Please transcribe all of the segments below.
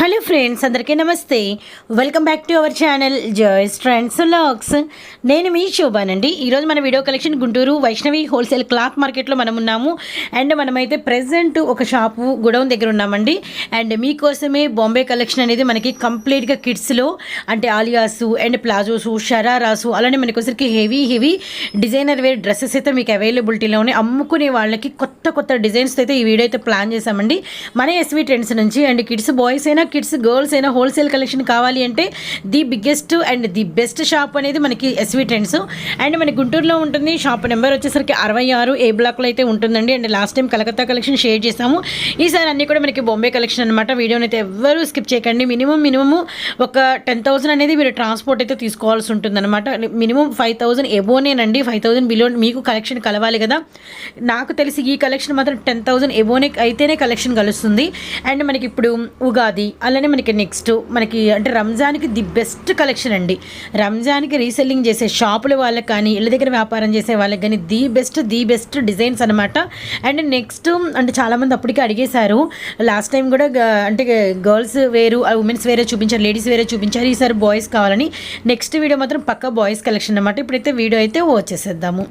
Hello friends, అందరికీ నమస్తే. Welcome back to our channel Joy's trends vlogs. నేను మీ శోభానండి. ఈరోజు మన video collection Guntur Vaishnavi wholesale cloth మార్కెట్లో మనం ఉన్నాము. అండ్ మనమైతే ప్రెజెంట్ ఒక షాపు గొడౌన్ దగ్గర ఉన్నామండి. అండ్ మీకోసమే బాంబే కలెక్షన్ అనేది మనకి కంప్లీట్గా కిడ్స్లో అంటే ఆలియాసు అండ్ ప్లాజోసు, షరారాసు, అలానే మనకొసరికి హెవీ డిజైనర్ వేర్ డ్రెస్సెస్ అయితే మీకు అవైలబిలిటీలోనే అమ్ముకునే వాళ్ళకి కొత్త డిజైన్స్ అయితే ఈ వీడియో అయితే ప్లాన్ చేశామండి. మన ఎస్వి ట్రెండ్స్ నుంచి. అండ్ కిడ్స్ బాయ్స్ అయినా కిడ్స్ గర్ల్స్ అయినా హోల్సేల్ కలెక్షన్ కావాలి అంటే the biggest and the best shop అనేది మనకి ఎస్వి ట్రెండ్స్. అండ్ మన గుంటూరులో ఉంటుంది. షాప్ నెంబర్ వచ్చేసరికి 66 ఏ బ్లాక్లో అయితే ఉంటుందండి. And last time Calcutta collection share చేసాము. ఈసారి అన్నీ కూడా మనకి బాంబే కలెక్షన్ అనమాట. వీడియోని అయితే ఎవ్వరూ స్కిప్ చేయకండి. మినిమం ఒక 10,000 అనేది మీరు ట్రాన్స్పోర్ట్ అయితే తీసుకోవాల్సి ఉంటుంది అనమాట. మినిమం 5,000 ఎబోనేనండి. 5,000 బిలో మీకు కలెక్షన్ కలవాలి కదా. నాకు తెలిసి ఈ కలెక్షన్ మాత్రం 10,000 ఎబోనే అయితేనే కలెక్షన్ కలుస్తుంది. అండ్ మనకి ఇప్పుడు ఉగాది, అలానే మనకి నెక్స్ట్ మనకి అంటే రంజాన్కి ది బెస్ట్ కలెక్షన్ అండి. రంజాన్కి రీసెల్లింగ్ చేసే షాపుల వాళ్ళకి కానీ ఇళ్ళ దగ్గర వ్యాపారం చేసే వాళ్ళకి కానీ ది బెస్ట్ డిజైన్స్ అనమాట. అండ్ నెక్స్ట్ అంటే చాలామంది అప్పటికే అడిగేశారు. లాస్ట్ టైం కూడా అంటే గర్ల్స్ వేరు, ఉమెన్స్ వేరే చూపించారు, లేడీస్ వేరే చూపించారు. ఈసారి బాయ్స్ కావాలని నెక్స్ట్ వీడియో మాత్రం పక్కా బాయ్స్ కలెక్షన్ అనమాట. ఇప్పుడైతే వీడియో అయితే వచ్చేసేద్దాము.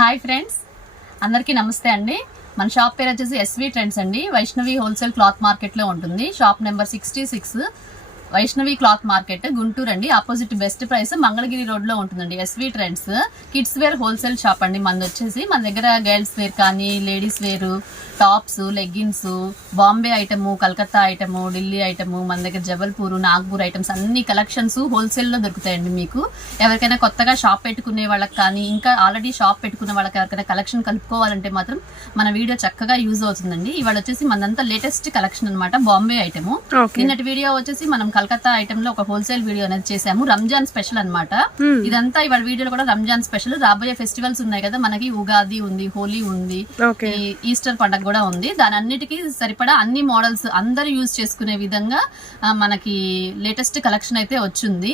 హాయ్ ఫ్రెండ్స్, అందరికీ నమస్తే అండి. మన షాప్ పేరు వచ్చేసి ఎస్వి ట్రెండ్స్ అండి. వైష్ణవి హోల్సేల్ క్లాత్ మార్కెట్లో ఉంటుంది. Shop number 66 Vaishnavi cloth market, Guntur అండి. Opposite best price Mangalagiri road లో ఉంటుందండి. SV trends kids wear wholesale shop అండి. మన వచ్చేసి మన దగ్గర గర్ల్స్ వేర్ కానీ ladies wear, tops, leggings, Bombay item, Calcutta item, Delhi item, మన దగ్గర జబల్పూర్, నాగ్పూర్ ఐటమ్స్ అన్ని కలెక్షన్స్ హోల్సేల్లో దొరుకుతాయండి. మీకు ఎవరికైనా కొత్తగా షాప్ పెట్టుకునే వాళ్ళకి కానీ ఇంకా ఆల్రెడీ షాప్ పెట్టుకునే వాళ్ళకి ఎవరికైనా కలెక్షన్ కలుపుకోవాలంటే మాత్రం మన వీడియో చక్కగా యూజ్ అవుతుందండి. ఇవాళ వచ్చేసి మనంతా లేటెస్ట్ కలెక్షన్ అనమాట, బాంబే ఐటము. నిన్నటి వీడియో వచ్చేసి మనం కలకత్తా ఐటమ్ లో ఒక హోల్సేల్ వీడియో అనేది చేసాము, రంజాన్ స్పెషల్ అనమాట. ఇదంతా ఇవాళ వీడియోలో కూడా రంజాన్ స్పెషల్. రాబోయే ఫెస్టివల్స్ ఉన్నాయి కదా మనకి, ఉగాది ఉంది, హోలీ ఉంది, ఈస్టర్ పండుగ కూడా ఉంది. దాని అన్నిటికీ సరిపడా అన్ని మోడల్స్ అందరూ యూజ్ చేసుకునే విధంగా మనకి లేటెస్ట్ కలెక్షన్ అయితే వచ్చింది.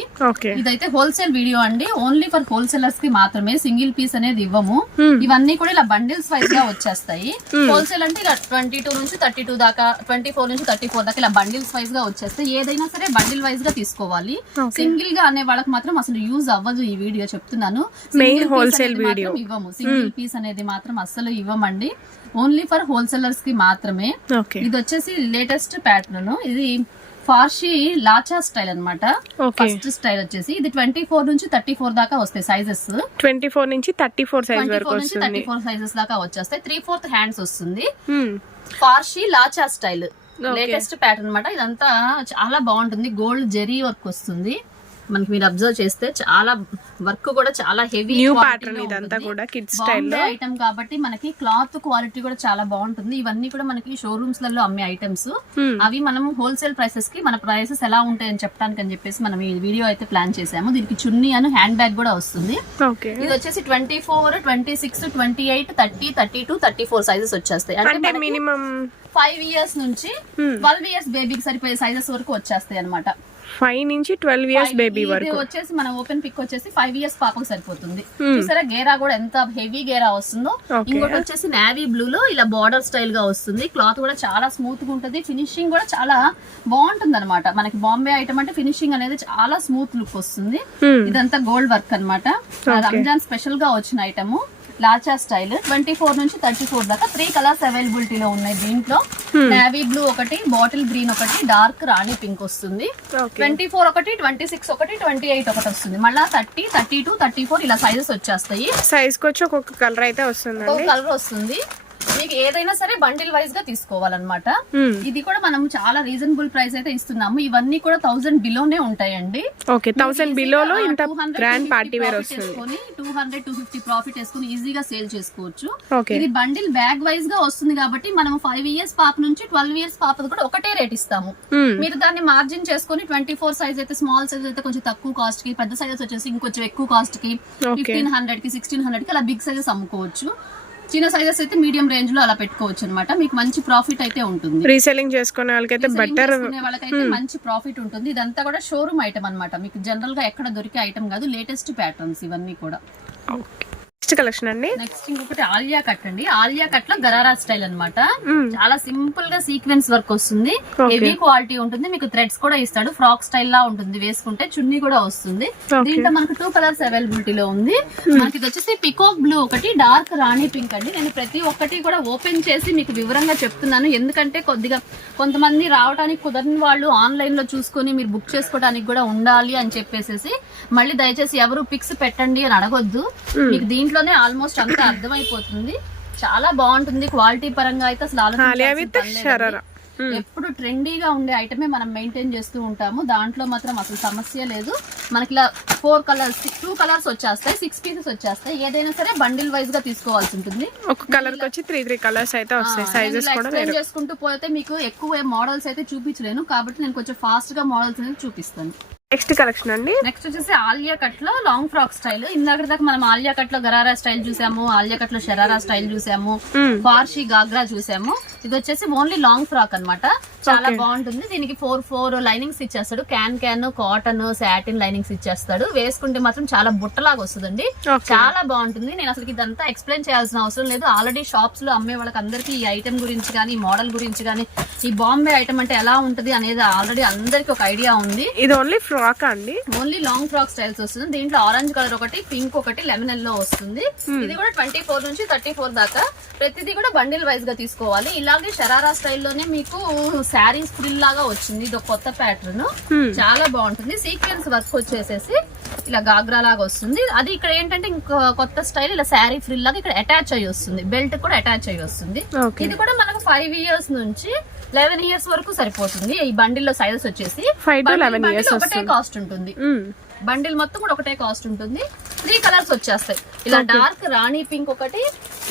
ఇదైతే హోల్సేల్ వీడియో అండి. ఓన్లీ ఫర్ హోల్సేలర్స్ కి మాత్రమే, సింగిల్ పీస్ అనేది ఇవ్వము. ఇవన్నీ కూడా ఇలా బండిల్స్ వైజ్ గా వచ్చేస్తాయి. హోల్సేల్ అంటే ఇలా 22 నుంచి 32 దాకా, 24 నుంచి 34 దాకా ఇలా బండిల్స్ వైజ్ గా వచ్చేస్తాయి. ఏదైనా సరే బండిల్ వైజ్ గా తీసుకోవాలి. సింగిల్ గా అనే వాళ్ళకి మాత్రం అసలు యూజ్ అవ్వదు ఈ వీడియో, చెప్తున్నాను. హోల్సేల్ వీడియో ఇవ్వము, సింగిల్ పీస్ అనేది మాత్రం అస్సలు ఇవ్వమండి. ఓన్లీ ఫర్ హోల్సేలర్స్ కి మాత్రమే. ఇది వచ్చేసి లేటెస్ట్ ప్యాటర్న్. ఇది ఫార్షీ లాచా స్టైల్ అన్నమాట. ఫస్ట్ స్టైల్ వచ్చేసి ఇది 24 నుంచి 34 దాకా వస్తాయి సైజెస్. 24 నుంచి 34 సైజ్ వరకు నుంచి 34 సైజెస్ దాకా వచ్చేస్తాయి. 3/4 హ్యాండ్స్ వస్తుంది. ఫార్షీ లాచా స్టైల్ లేటెస్ట్ ప్యాటర్న్ అన్నమాట. ఇదంతా చాలా బాగుంటుంది. గోల్డ్ జెరీ వర్క్ వస్తుంది మనకి. మీరు అబ్జర్వ్ చేస్తే చాలా వర్క్ కూడా చాలా హెవీ ప్యాటర్న్. ఇదంతా కూడా కిడ్స్ స్టైల్ ఐటమ్ కాబట్టి మనకి క్లాత్ క్వాలిటీ కూడా చాలా బాగుంటుంది. ఇవన్నీ కూడా మనకి షోరూమ్స్ లలో అమ్మే ఐటమ్స్. అవి మనం హోల్సేల్ ప్రైసెస్ కి మన ప్రైసెస్ ఎలా ఉంటాయని చెప్పడానికి అని చెప్పేసి మనం ఈ వీడియో అయితే ప్లాన్ చేసాము. దీనికి చున్నీ అను హ్యాండ్ బ్యాగ్ కూడా వస్తుంది. ఇది వచ్చేసి 24, 26, 28, 30, 32, 34 సైజెస్ వచ్చేస్తాయి. అంటే మినిమం 5 ఇయర్స్ నుంచి 12 ఇయర్స్ బేబీకి సరిపోయే సైజెస్ వరకు వచ్చేస్తాయి అనమాట. 5 నుంచి 12 ఇయర్స్ బేబీ వరకు వచ్చేసి మన ఓపెన్ పిక్ వచ్చేసి 5 ఇయర్స్ పాపకు సరిపోతుంది. చూసారా గేరా కూడా ఎంత హెవీ గేరా వస్తుందో. ఇంకోటి వచ్చేసి నేవీ బ్లూ లో ఇలా బార్డర్ స్టైల్ గా వస్తుంది. క్లాత్ కూడా చాలా స్మూత్ గా ఉంటది. ఫినిషింగ్ కూడా చాలా బాగుంటుంది అనమాట. మనకి బాంబే ఐటమ్ అంటే ఫినిషింగ్ అనేది చాలా స్మూత్ లుక్ వస్తుంది. ఇదంతా గోల్డ్ వర్క్ అనమాట. రంజాన్ స్పెషల్ గా వచ్చిన ఐటమ్ లాచా స్టైల్. 24 నుంచి 34 దాకా 3 కలర్స్ అవైలబిలిటీలో ఉన్నాయి. దీంట్లో నేవీ బ్లూ ఒకటి, బాటిల్ గ్రీన్ ఒకటి, డార్క్ రాణి పింక్ వస్తుంది. 24 ఒకటి, 26 ఒకటి, 28 ఒకటి వస్తుంది. మళ్ళీ 30, 32, 34 ఇలా సైజెస్ వచ్చేస్తాయి. సైజ్ కి వచ్చి ఒక్కొక్క కలర్ అయితే వస్తుంది. ఒక కలర్ వస్తుంది. మీకు ఏదైనా సరే బండిల్ వైజ్ గా తీసుకోవాలన్నమాట. ఇది కూడా మనం చాలా రీజనబుల్ ప్రైస్ అయితే ఇస్తున్నాము. ఇవన్నీ కూడా 1000 బిలోనే ఉంటాయండి. 1000 బిలోలో ఇంత గ్రాండ్ పార్టీ వేర్ వస్తుంది. 200, 250 ప్రాఫిట్ వేసుకుని ఈజీగా సేల్ చేసుకోవచ్చు. ఇది బండిల్ బ్యాగ్ వైజ్ గా వస్తుంది కాబట్టి మనం 5 ఇయర్స్ పాప నుంచి 12 ఇయర్స్ పాపది కూడా ఒకటే రేట్ ఇస్తాము. మీరు దాన్ని మార్జిన్ చేసుకుని 24 సైజ్ అయితే, స్మాల్ సైజ్ అయితే కొంచెం తక్కువ కాస్ట్ కి, పెద్ద సైజెస్ వచ్చేసి ఇంకొంచెం ఎక్కువ కాస్ట్ కి 1500 కి, 1600 కి అలా బిగ్ సైజెస్ అమ్ముకోవచ్చు. చిన్న సైజెస్ అయితే మీడియం రేంజ్ లో అలా పెట్టుకోవచ్చు అనమాట. మీకు మంచి ప్రాఫిట్ అయితే ఉంటుంది. రీసెల్లింగ్ చేసుకునే వాళ్ళకైతే బెటర్, వాళ్ళకైతే మంచి ప్రాఫిట్ ఉంటుంది. ఇదంతా కూడా షోరూమ్ ఐటమ్ అనమాట. మీకు జనరల్ గా ఎక్కడ దొరికే ఐటమ్ కాదు. లేటెస్ట్ ప్యాటర్న్స్ ఇవన్నీ కూడా. నెక్స్ట్ కలెక్షన్ అండి. నెక్స్ట్ ఇంకొకటి ఆలియా కట్ అండి. ఆలియా కట్ లో గరారా స్టైల్ అన్నమాట. చాలా సింపుల్ గా సీక్వెన్స్ వర్క్ వస్తుంది, హెవీ క్వాలిటీ ఉంటుంది. మీకు థ్రెడ్స్ కూడా ఇస్తాడు, ఫ్రాక్ స్టైల్ లా ఉంటుంది, వేసుకుంటే చున్నీ కూడా వస్తుంది. దీంట్లో మనకు 2 కలర్స్ అవైలబిలిటీ లో ఉంది. మనకి ఇది వచ్చేసి పికాక్ బ్లూ ఒకటి, డార్క్ రాణి పింక్ అండి. నేను ప్రతి ఒక్కటి కూడా ఓపెన్ చేసి మీకు వివరంగా చెప్తున్నాను, ఎందుకంటే కొద్దిగా కొంతమంది రావడానికి కుదరని వాళ్ళు ఆన్లైన్ లో చూసుకొని మీరు బుక్ చేసుకోవడానికి కూడా ఉండాలి అని చెప్పేసి మళ్ళీ దయచేసి ఎవరు పిక్స్ పెట్టండి అని అడగొద్దు. మీకు దీంట్లోనే ఆల్మోస్ట్ అంతా అర్థమైపోతుంది. చాలా బాగుంటుంది క్వాలిటీ పరంగా అయితే అసలు ఆలోచించాల్సిన ఎప్పుడు ట్రెండీగా ఉండే ఐటమే మనం మెయింటైన్ చేస్తూ ఉంటాము. దాంట్లో మాత్రం అసలు సమస్య లేదు. మనకి ఇలా 4 కలర్స్ 2 కలర్స్ వచ్చేస్తాయి, 6 పీసెస్ వచ్చేస్తాయి. ఏదైనా సరే బండిల్ వైజ్ గా తీసుకోవాల్సి ఉంటుంది. ఒక కలర్ కి వచ్చి 3 కలర్స్ అయితే వస్తాయి. సైజెస్ కూడా ఎక్స్ప్లెయిన్ చేసుకుంటూ పోతే మీకు ఎక్కువ మోడల్స్ అయితే చూపించలేను, కాబట్టి నేను కొంచెం ఫాస్ట్ గా మోడల్స్ అనేది చూపిస్తాను. నెక్స్ట్ కలెక్షన్ అండి. నెక్స్ట్ వచ్చేసి ఆలియా కట్ లో లాంగ్ ఫ్రాక్ స్టైల్. ఇందాక దాకా మనం ఆలియా కట్ లో గరారా స్టైల్ చూసాము, ఆలియా కట్ లో షరారా స్టైల్ చూసాము, ఫార్షీ గాగ్రా చూసాము. ఇది వచ్చేసి ఓన్లీ లాంగ్ ఫ్రాక్ అన్నమాట. చాలా బాగుంటుంది. దీనికి 4 లైనింగ్స్ ఇచ్చేస్తాడు. క్యాన్ కాటన్ సాటిన్ లైనింగ్స్ ఇచ్చేస్తాడు. వేసుకుంటే మాత్రం చాలా బుట్టలాగా వస్తుందండి. చాలా బాగుంటుంది. నేను అసలు ఇదంతా ఎక్స్ప్లెయిన్ చేయాల్సిన అవసరం లేదు. ఆల్రెడీ షాప్స్ లో అమ్మే వాళ్ళకి అందరికి ఈ ఐటమ్ గురించి కానీ, ఈ మోడల్ గురించి కానీ, ఈ బాంబే ఐటమ్ అంటే ఎలా ఉంటది అనేది ఆల్రెడీ అందరికి ఒక ఐడియా ఉంది. ఇది ఓన్లీ ఫ్రాక్ అండి, ఓన్లీ లాంగ్ ఫ్రాక్ స్టైల్స్ వస్తుంది. దీంట్లో ఆరెంజ్ కలర్ ఒకటి, పింక్ ఒకటి, లెమన్ ఎల్లో వస్తుంది. ఇది కూడా 24 నుంచి 34 దాకా. ప్రతిదీ కూడా బండిల్ వైజ్ గా తీసుకోవాలి. ఇలాగే షరారా స్టైల్లోనే మీకు శారీస్ ఫ్రిల్ లాగా వచ్చింది. ఇది ఒక కొత్త ప్యాటర్న్, చాలా బాగుంటుంది. సీక్వెన్స్ వర్క్ వచ్చేసేసి ఇలా గాగ్రా లాగా వస్తుంది. అది ఇక్కడ ఏంటంటే ఇంకో కొత్త స్టైల్, ఇలా శారీ ఫ్రిల్ లాగా ఇక్కడ అటాచ్ అయ్యి వస్తుంది. బెల్ట్ కూడా అటాచ్ అయ్యి వస్తుంది. ఇది కూడా మనకు 5 ఇయర్స్ నుంచి 11 ఇయర్స్ వరకు సరిపోతుంది. ఈ బండిల్ లో సైజెస్ వచ్చేసి 5 to 11 ఇయర్స్ ఒకటే కాస్ట్ ఉంటుంది. బండిల్ మొత్తం కూడా ఒకటే కాస్ట్ ఉంటుంది. 3 కలర్స్ వచ్చేస్తాయి. ఇలా డార్క్ రాణి పింక్ ఒకటి,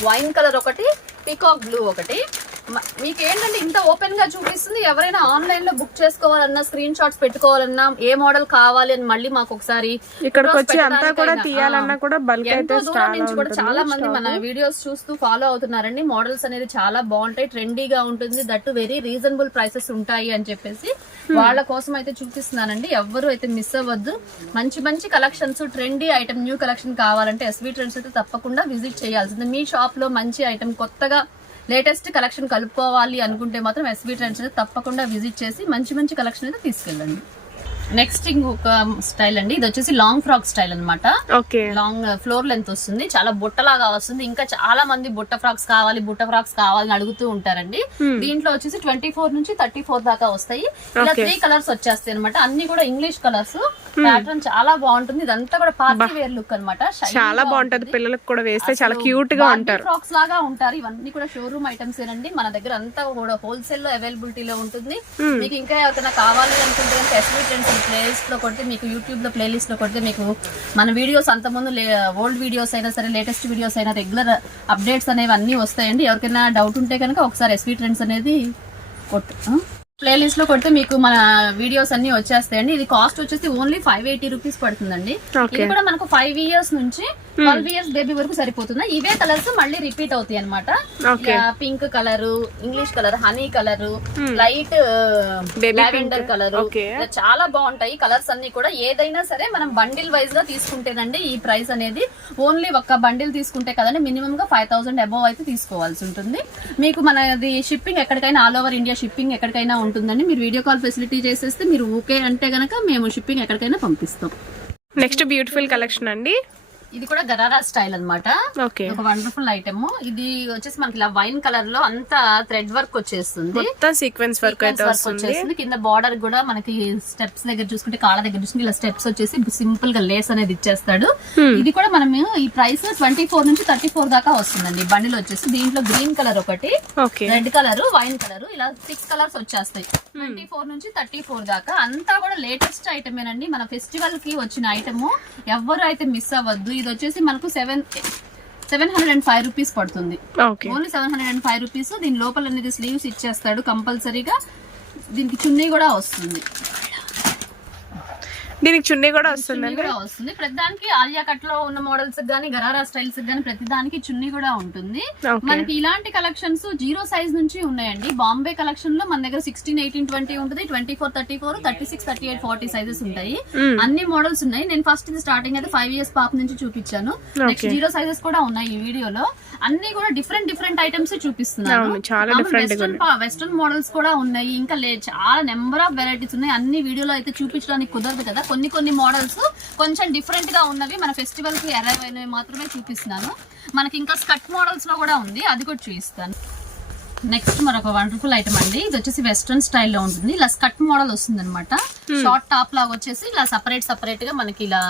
వైన్ కలర్ ఒకటి, పికాక్ బ్లూ ఒకటి. మీకు ఏంటంటే ఇంత ఓపెన్ గా చూపిస్తుంది. ఎవరైనా ఆన్లైన్ లో బుక్ చేసుకోవాలన్నా, స్క్రీన్ షాట్స్ పెట్టుకోవాలన్నా, ఏ మోడల్ కావాలి అని మళ్ళీ మాకు ఒకసారి ఇక్కడికి వచ్చి అంతా కూడా తీయాలన్నా కూడా బల్క్ ఎంతో దూరం నుంచి కూడా చాలా మంది మన వీడియోస్ చూస్తూ ఫాలో అవుతున్నారండి. మోడల్స్ అనేది చాలా బాగుంటాయి, ట్రెండీగా ఉంటుంది, దట్టు వెరీ రీజనబుల్ ప్రైసెస్ ఉంటాయి అని చెప్పేసి వాళ్ళ కోసం అయితే చూపిస్తున్నానండి. ఎవ్వరు అయితే మిస్ అవ్వద్దు. మంచి మంచి collections, trendy item, new collection కావాలంటే ఎస్వి ట్రెండ్స్ అయితే తప్పకుండా విజిట్ చేయాల్సింది. మీ షాప్ లో మంచి ఐటమ్, కొత్తగా లేటెస్ట్ కలెక్షన్ కలుపుకోవాలి అనుకుంటే మాత్రం ఎస్వి ట్రెండ్స్ అయితే తప్పకుండా విజిట్ చేసి మంచి మంచి కలెక్షన్ అయితే తీసుకెళ్ళండి. నెక్స్ట్ ఇంకొక స్టైల్ అండి. ఇది వచ్చేసి లాంగ్ ఫ్రాక్ స్టైల్ అనమాట. లాంగ్ ఫ్లోర్ లెంత్ వస్తుంది, చాలా బుట్టలాగా వస్తుంది. ఇంకా చాలా మంది బుట్ట ఫ్రాక్స్ కావాలని అడుగుతూ ఉంటారండి. దీంట్లో వచ్చేసి 24 నుంచి 34 దాకా వస్తాయి. ఇలా 3 కలర్స్ వచ్చేస్తాయి అనమాట. అన్ని కూడా ఇంగ్లీష్ కలర్స్. ప్యాటర్న్ చాలా బాగుంటుంది. ఇదంతా కూడా పార్టీ వేర్ లుక్ అనమాట. చాలా బాగుంటది. పిల్లలకు కూడా వేస్తే చాలా క్యూట్ గా ఉంటారు. ఫ్రాక్స్ లాగా ఉంటారు. ఇవన్నీ కూడా షోరూమ్ ఐటమ్స్ ఏనండి. మన దగ్గర అంతా కూడా హోల్సేల్ లో అవైలబిలిటీలో ఉంటుంది. మీకు ఇంకా ఎవరైనా కావాలి అనుకుంటే ఎస్వి ట్రెండ్స్ ప్లేలిస్ట్ లో కొడితే, మీకు యూట్యూబ్ లో ప్లేలిస్ట్ లో కొడితే మీకు మన వీడియోస్ అంతకుముందు ఓల్డ్ వీడియోస్ అయినా సరే, లేటెస్ట్ వీడియోస్ అయినా, రెగ్యులర్ అప్డేట్స్ అనేవి అన్ని వస్తాయండి. ఎవరికైనా డౌట్ ఉంటే కనుక ఒకసారి ఎస్వి ట్రెండ్స్ అనేది ప్లేలిస్ట్ లో కొడితే మీకు మన వీడియోస్ అన్ని వచ్చేస్తాయండి. ఇది కాస్ట్ వచ్చేసి ఓన్లీ 580 రూపీస్ పడుతుందండి. ఇది కూడా మనకు 5 ఇయర్స్ నుంచి 12 ఇయర్స్ బేబీ వరకు సరిపోతుంది. ఇవే కలర్స్ మళ్ళీ రిపీట్ అవుతాయి అనమాట. Pink colour, English colour, honey colour, light lavender colour, చాలా బాగుంటాయి కలర్స్ అన్ని కూడా. ఏదైనా సరే మనం బండిల్ వైజ్ గా తీసుకుంటేనండి ఈ ప్రైస్ అనేది. ఓన్లీ ఒక్క బండిల్ తీసుకుంటే కదండి మినిమం గా 5000 అబోవ్ అయితే తీసుకోవాల్సి ఉంటుంది. మీకు మనది షిప్పింగ్ ఎక్కడికైనా, ఆల్ ఓవర్ ఇండియా షిప్పింగ్ ఎక్కడికైనా ఉంటుందండి. మీరు వీడియో కాల్ ఫెసిలిటీ చేసేస్తే మీరు ఓకే అంటే గనక మేము షిప్పింగ్ ఎక్కడికైనా పంపిస్తాం. నెక్స్ట్ బ్యూటిఫుల్ కలెక్షన్ అండి. ఇది కూడా గరారా స్టైల్ అనమాట. ఒక వండర్ఫుల్ ఐటమ్. ఇది వచ్చేసి మనకి ఇలా వైన్ కలర్ లో అంతా థ్రెడ్ వర్క్ వచ్చేస్తుంది, సీక్వెన్స్ వర్క్ అయితే వస్తుంది. కింద బార్డర్ కూడా మనకి స్టెప్స్ దగ్గర చూసుకుంటే, కాళ్ళ దగ్గర చూసుకుంటే ఇలా స్టెప్స్ వచ్చేసి సింపుల్ గా లేస్ అనేది ఇచ్చేస్తాడు. ఇది కూడా మనం ఈ ప్రైస్ 24 నుంచి 34 దాకా వస్తుందండి. బండిల్ వచ్చేసి దీంట్లో గ్రీన్ కలర్ ఒకటి, రెడ్ కలర్, వైన్ కలర్, ఇలా 6 కలర్స్ వచ్చేస్తాయి. 24 నుంచి 34 దాకా అంతా కూడా లేటెస్ట్ ఐటమేనండి. మన ఫెస్టివల్ కి వచ్చిన ఐటమ్, ఎవ్వరు అయితే మిస్ అవ్వద్దు. ఇది వచ్చేసి మనకు 705 రూపీస్ పడుతుంది. Only 705 rupees. దీని లోపల అనేది స్లీవ్స్ ఇచ్చేస్తాడు కంపల్సరీగా. దీనికి చున్నీ కూడా వస్తుంది. దీనికి చున్నీ కూడా చున్నీ వస్తుందండి. కూడా వస్తుంది. ప్రతి దానికి ఆలియా కట్ లో ఉన్న మోడల్స్ గానీ గరారా స్టైల్స్ గానీ ప్రతి దానికి చున్నీ కూడా ఉంటుంది. Okay. మనకి ఇలాంటి కలెక్షన్స్ 0 సైజ్ నుంచి ఉన్నాయండి. బాంబే కలెక్షన్ లో మన దగ్గర 16, 18, 20 ఉంటుంది. 24, 34, 36, 38, 40 సైజెస్ ఉంటాయి. అన్ని మోడల్స్ ఉన్నాయి. నేను ఫస్ట్ ఇది స్టార్టింగ్ అయితే 5 years పాప నుంచి చూపించాను. నెక్స్ట్ 0 సైజెస్ కూడా ఉన్నాయి ఈ వీడియోలో. అన్ని కూడా డిఫరెంట్ ఐటమ్స్ చూపిస్తున్నాను. వెస్ట్రన్ మోడల్స్ కూడా ఉన్నాయి. ఇంకా చాలా నెంబర్ ఆఫ్ వెరైటీస్ ఉన్నాయి. అన్ని వీడియోలో అయితే చూపించడానికి కుదరదు కదా. కొన్ని మోడల్స్ కొంచెం డిఫరెంట్ గా ఉన్నవి మన ఫెస్టివల్ కి అరైవ్ అయినవి మాత్రమే చూపిస్తున్నాను. మనకి ఇంకా స్కర్ట్ మోడల్స్ లో కూడా ఉంది, అది కూడా చూపిస్తాను. నెక్స్ట్ మరొక వండర్ఫుల్ ఐటమ్ అండి. ఇది వచ్చేసి వెస్ట్రన్ స్టైల్లో ఉంటుంది. ఇలా స్కర్ట్ మోడల్ వస్తుంది అనమాట. షార్ట్ టాప్ లాగా వచ్చేసి ఇలా సపరేట్ గా మనకి ఇలా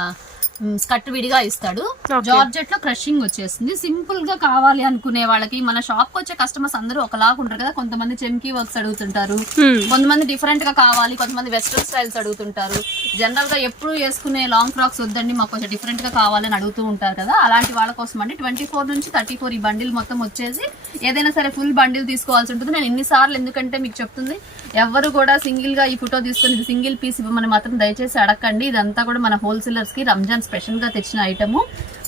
స్కర్ట్ విడిగా ఇస్తాడు. జార్జెట్ లో క్రషింగ్ వచ్చేస్తుంది. సింపుల్ గా కావాలి అనుకునే వాళ్ళకి, మన షాప్ కి వచ్చే కస్టమర్స్ అందరూ ఒకలాగా ఉంటారు కదా. కొంతమంది చెమ్కీ వర్క్స్ అడుగుతుంటారు, కొంతమంది డిఫరెంట్ గా కావాలి, కొంతమంది వెస్ట్రన్ స్టైల్స్ అడుగుతుంటారు. జనరల్ గా ఎప్పుడు వేసుకునే లాంగ్ ఫ్రాక్స్ వద్దండి, మాకు కొంచెం డిఫరెంట్ గా కావాలని అడుగుతూ ఉంటారు కదా. అలాంటి వాళ్ళ కోసం అండి 24 నుంచి 34 ఈ బండిల్ మొత్తం వచ్చేసి ఏదైనా సరే ఫుల్ బండిల్ తీసుకోవాల్సి ఉంటుంది. నేను ఎన్నిసార్లు ఎందుకంటే మీకు చెప్తుంది, ఎవరు కూడా సింగిల్ గా ఈ ఫోటో తీసుకుని ఇది సింగిల్ పీస్ ఇవ్వమని మాత్రం దయచేసి అడగండి. ఇదంతా కూడా మన హోల్సేలర్స్ కి రంజాన్ స్పెషల్ గా తెచ్చిన ఐటమ్.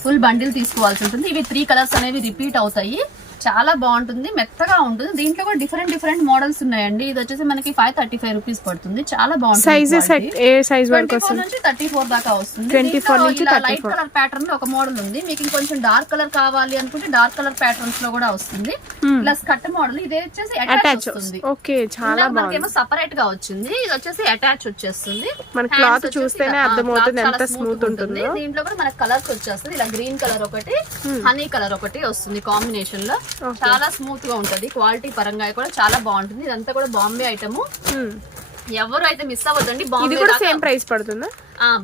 ఫుల్ బండిల్ తీసుకోవాల్సి ఉంటుంది. ఇవి 3 కలర్స్ అనేవి రిపీట్ అవుతాయి. చాలా బాగుంటుంది, మెత్తగా ఉంటుంది. దీంట్లో కూడా డిఫరెంట్ మోడల్స్ ఉన్నాయండి. ఇది వచ్చేసి మనకి 535 రూపీస్ పడుతుంది. చాలా బాగుంటుంది. 24 నుంచి 34 దాకా వస్తుంది. లైట్ కలర్ ప్యాటర్న్ లో ఒక మోడల్ ఉంది. మీకు ఇంకొంచెం డార్క్ కలర్ కావాలి అనుకుంటే డార్క్ కలర్ ప్యాటర్న్స్ లో కూడా వస్తుంది. Plus cut model. ఇది వచ్చేసి అటాచ్ వస్తుంది. మనకేమో సపరేట్ గా వచ్చింది. ఇది వచ్చేసి అటాచ్ వచ్చేస్తుంది. దీంట్లో కూడా మనకి కలర్స్ వచ్చేస్తుంది. ఇలా గ్రీన్ కలర్ ఒకటి, హనీ కలర్ ఒకటి వస్తుంది కాంబినేషన్ లో. చాలా స్మూత్ గా ఉంటది. క్వాలిటీ పరంగా కూడా చాలా బాగుంటుంది. ఇదంతా కూడా బాంబే ఐటమ్. ఎవరు అయితే మిస్ అవ్వద్దండి.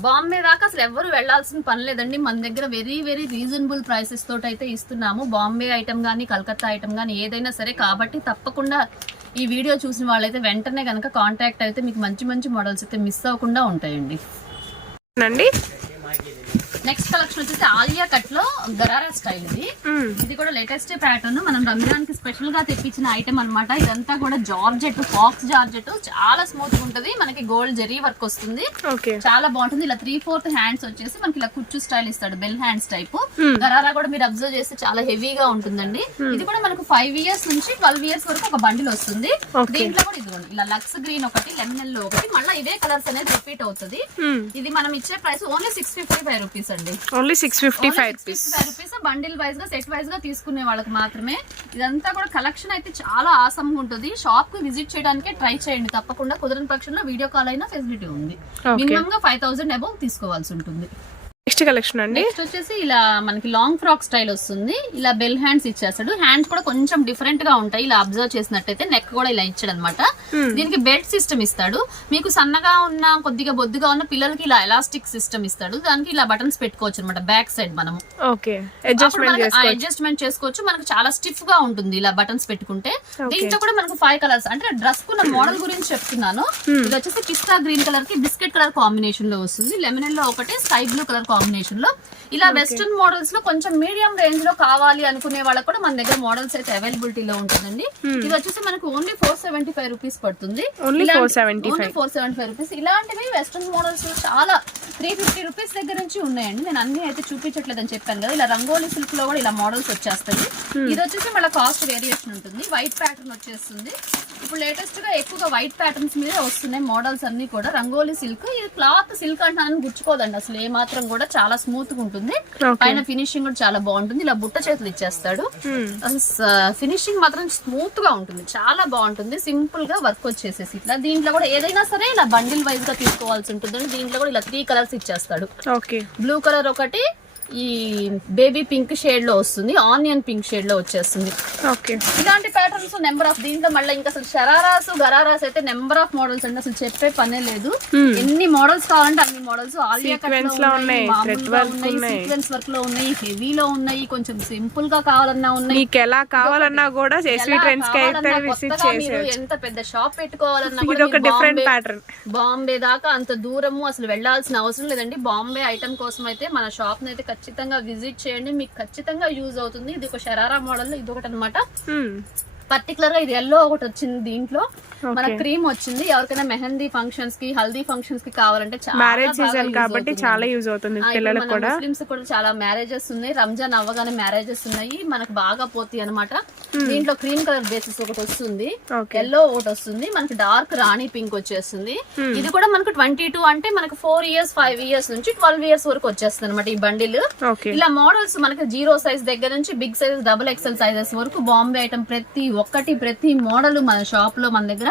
బాంబే దాకా అసలు ఎవరు వెళ్లాల్సిన పని లేదండి. మన దగ్గర వెరీ రీజనబుల్ ప్రైసెస్ తోటి అయితే ఇస్తున్నాము. బాంబే ఐటమ్ గానీ కలకత్తా ఐటమ్ గానీ ఏదైనా సరే. కాబట్టి తప్పకుండా ఈ వీడియో చూసిన వాళ్ళైతే వెంటనే కనుక కాంటాక్ట్ అయితే మీకు మంచి మోడల్స్ అయితే మిస్ అవ్వకుండా ఉంటాయండి. నెక్స్ట్ కలెక్షన్ వచ్చేసి ఆలియా కట్ లో గరారా స్టైల్. ఇది కూడా లేటెస్ట్ ప్యాటర్న్. మనం రంజాన్ కి స్పెషల్ గా తెప్పించిన ఐటమ్ అన్నమాట. ఇదంతా కూడా జార్జెట్, ఫాక్స్ జార్జెట్. చాలా స్మూత్ గా ఉంటది. మనకి గోల్డ్ జెరీ వర్క్ వస్తుంది. చాలా బాగుంటుంది. ఇలా 3/4 హ్యాండ్స్ వచ్చేసి మనకి ఇలా కుచ్చు స్టైల్ ఇస్తాడు, బెల్ హ్యాండ్స్ టైప్. గరారా కూడా మీరు అబ్జర్వ్ చేస్తే చాలా హెవీగా ఉంటుందండి. ఇది కూడా మనకు 5 years నుంచి 12 years వరకు ఒక బండిల్ వస్తుంది. దీంట్లో కూడా ఇది ఇలా లక్స్ గ్రీన్ ఒకటి, లెమన్ ఎల్లో ఒకటి, మళ్ళీ ఇవే కలర్స్ అనేది రిపీట్ అవుతుంది. ఇది మనం ఇచ్చే ప్రైస్ ఓన్లీ 655 రూపీస్ అండి. Only 655 rupees. బండిల్ వైజ్ గా, సెట్ వైజ్ గా తీసుకునే వాళ్ళకి మాత్రమే. ఇదంతా కూడా కలెక్షన్ అయితే చాలా ఆసమ్ ఉంటుంది. షాప్ కి విజిట్ చేయడానికి ట్రై చేయండి తప్పకుండా. కుదరని పక్షంలో వీడియో కాల్ అయినా ఫెసిలిటీ ఉంది. మినిమం గా 5000 అబౌవ్ తీసుకోవాల్సి ఉంటుంది. నెక్స్ట్ కలెక్షన్ అండి. నెక్స్ట్ వచ్చేసి ఇలా మనకి లాంగ్ ఫ్రాక్ స్టైల్ వస్తుంది. ఇలా బెల్ హ్యాండ్స్ ఇచ్చేస్తాడు. హ్యాండ్స్ కూడా కొంచెం డిఫరెంట్ గా ఉంటాయి. ఇలా అబ్జర్వ్ చేసినట్టయితే నెక్ కూడా ఇలా ఇచ్చాడు అనమాట. దీనికి బెల్ట్ సిస్టమ్ ఇస్తాడు. మీకు సన్నగా ఉన్న, కొద్దిగా బొద్దుగా ఉన్న పిల్లలకి ఇలా ఎలాస్టిక్ సిస్టమ్ ఇస్తాడు. దానికి ఇలా బటన్స్ పెట్టుకోవచ్చు అనమాట. బ్యాక్ సైడ్ మనం అడ్జస్ట్మెంట్ చేసుకోవచ్చు. మనకు చాలా స్టిఫ్ గా ఉంటుంది ఇలా బటన్స్ పెట్టుకుంటే. దీంట్లో కూడా మనకు 5 కలర్స్. అంటే డ్రెస్ కున్న మోడల్ గురించి చెప్తున్నాను. ఇది వచ్చేసి పిస్తా గ్రీన్ కలర్ కి బిస్కెట్ కలర్ కాంబినేషన్ లో వస్తుంది. లెమన్ ఎల్లో ఒకటి, స్కై బ్లూ కలర్ కాంబినేషన్ లో. ఇలా వెస్టర్న్ మోడల్స్ లో కొంచెం మీడియం రేంజ్ లో కావాలి అనుకునే వాళ్ళకి కూడా మన దగ్గర మోడల్స్ అయితే అవైలబిలిటీలో ఉంటుందండి. ఇది వచ్చేసి మనకు ఓన్లీ 475 రూపీస్ పడుతుంది. 475 రూపీస్. ఇలాంటివి వెస్టర్న్ మోడల్స్ చాలా 350 రూపీస్ దగ్గర నుంచి ఉన్నాయండి. నేను అన్ని అయితే చూపించట్లేదని చెప్పాను కదా. ఇలా రంగోలీ సిల్క్ లో కూడా ఇలా మోడల్స్ వచ్చేస్తాయి. ఇది వచ్చేసి మళ్ళీ కాస్ట్ వేరియేషన్ ఉంటుంది. వైట్ ప్యాటర్న్ వచ్చేస్తుంది. ఇప్పుడు లేటెస్ట్ గా ఎక్కువగా వైట్ ప్యాటర్న్స్ మీద వస్తున్నాయి మోడల్స్ అన్ని కూడా. రంగోలీ సిల్క్. ఇది క్లాత్ సిల్క్ అంటానని గుచ్చుకోదండి అసలు ఏ మాత్రం కూడా. చాలా స్మూత్ గా ఉంటుంది. పైన ఫినిషింగ్ కూడా చాలా బాగుంటుంది. ఇలా బుట్ట చేతులు ఇచ్చేస్తాడు. ఫినిషింగ్ మాత్రం స్మూత్ గా ఉంటుంది. చాలా బాగుంటుంది. సింపుల్ గా వర్క్ వచ్చేసేసి ఇట్లా. దీంట్లో కూడా ఏదైనా సరే ఇలా బండిల్ వైజ్ గా తీసుకోవాల్సి ఉంటుంది. దీంట్లో కూడా ఇలా 3 కలర్స్ ఇచ్చేస్తాడు. బ్లూ కలర్ ఒకటి, ఈ బేబీ పింక్ షేడ్ లో వస్తుంది, ఆనియన్ పింక్ షేడ్ లో వచ్చేస్తుంది. ఇలాంటి ప్యాటర్న్స్ నెంబర్ ఆఫ్. దీంట్లో మళ్ళీ ఇంకా అసలు షరారాస్, గరారాస్ అయితే నెంబర్ ఆఫ్ మోడల్స్ అండి. అసలు చెప్పే పనే లేదు. ఎన్ని మోడల్స్ కావాలంటే అన్ని మోడల్స్. ఆలియా కట్ లో ఉన్నాయి, సీక్వెన్స్ వర్క్ లో ఉన్నాయి, హెవీలో ఉన్నాయి, కొంచెం సింపుల్ గా కావాలన్నా ఉన్నాయి. ఎలా కావాలన్నా కూడా ఎంత పెద్ద షాప్ పెట్టుకోవాలన్నా కూడా బాంబే దాకా అంత దూరము అసలు వెళ్లాల్సిన అవసరం లేదండి. బాంబే ఐటమ్ కోసం అయితే మన షాప్ అయితే ఖచ్చితంగా విజిట్ చేయండి. మీకు ఖచ్చితంగా యూజ్ అవుతుంది. ఇది ఒక షరారా మోడల్. ఇది ఒకటి అనమాట. పర్టికులర్ గా ఇది ఎల్లో ఒకటి వచ్చింది దీంట్లో. మన క్రీమ్ వచ్చింది. ఎవరికైనా మెహందీ ఫంక్షన్స్ కి, హల్దీ ఫంక్షన్స్ కి కావాలంటే మ్యారేజ్ సీజన్ కాబట్టి చాలా యూజ్ అవుతుంది పిల్లలకు కూడా. ముస్లిమ్స్ కూడా చాలా మ్యారేజెస్ ఉన్నాయి, రంజాన్ అవ్వగానే మ్యారేజెస్ ఉన్నాయి, మనకు బాగా పోతాయి అనమాట. దీంట్లో క్రీమ్ కలర్ బేసిస్ ఒకటి వస్తుంది, ఎల్లో ఒకటి వస్తుంది, మనకి డార్క్ రాణి పింక్ వచ్చేస్తుంది. ఇది కూడా మనకు 22 అంటే మనకు 4 ఇయర్స్ 5 ఇయర్స్ నుంచి 12 ఇయర్స్ వరకు వచ్చేస్తుంది అనమాట ఈ బండిల్. ఇలా మోడల్స్ మనకి 0 సైజ్ దగ్గర నుంచి బిగ్ సైజ్ XXL సైజెస్ వరకు బాంబే ఐటమ్ ప్రతి మోడల్ మన షాప్ లో మన దగ్గర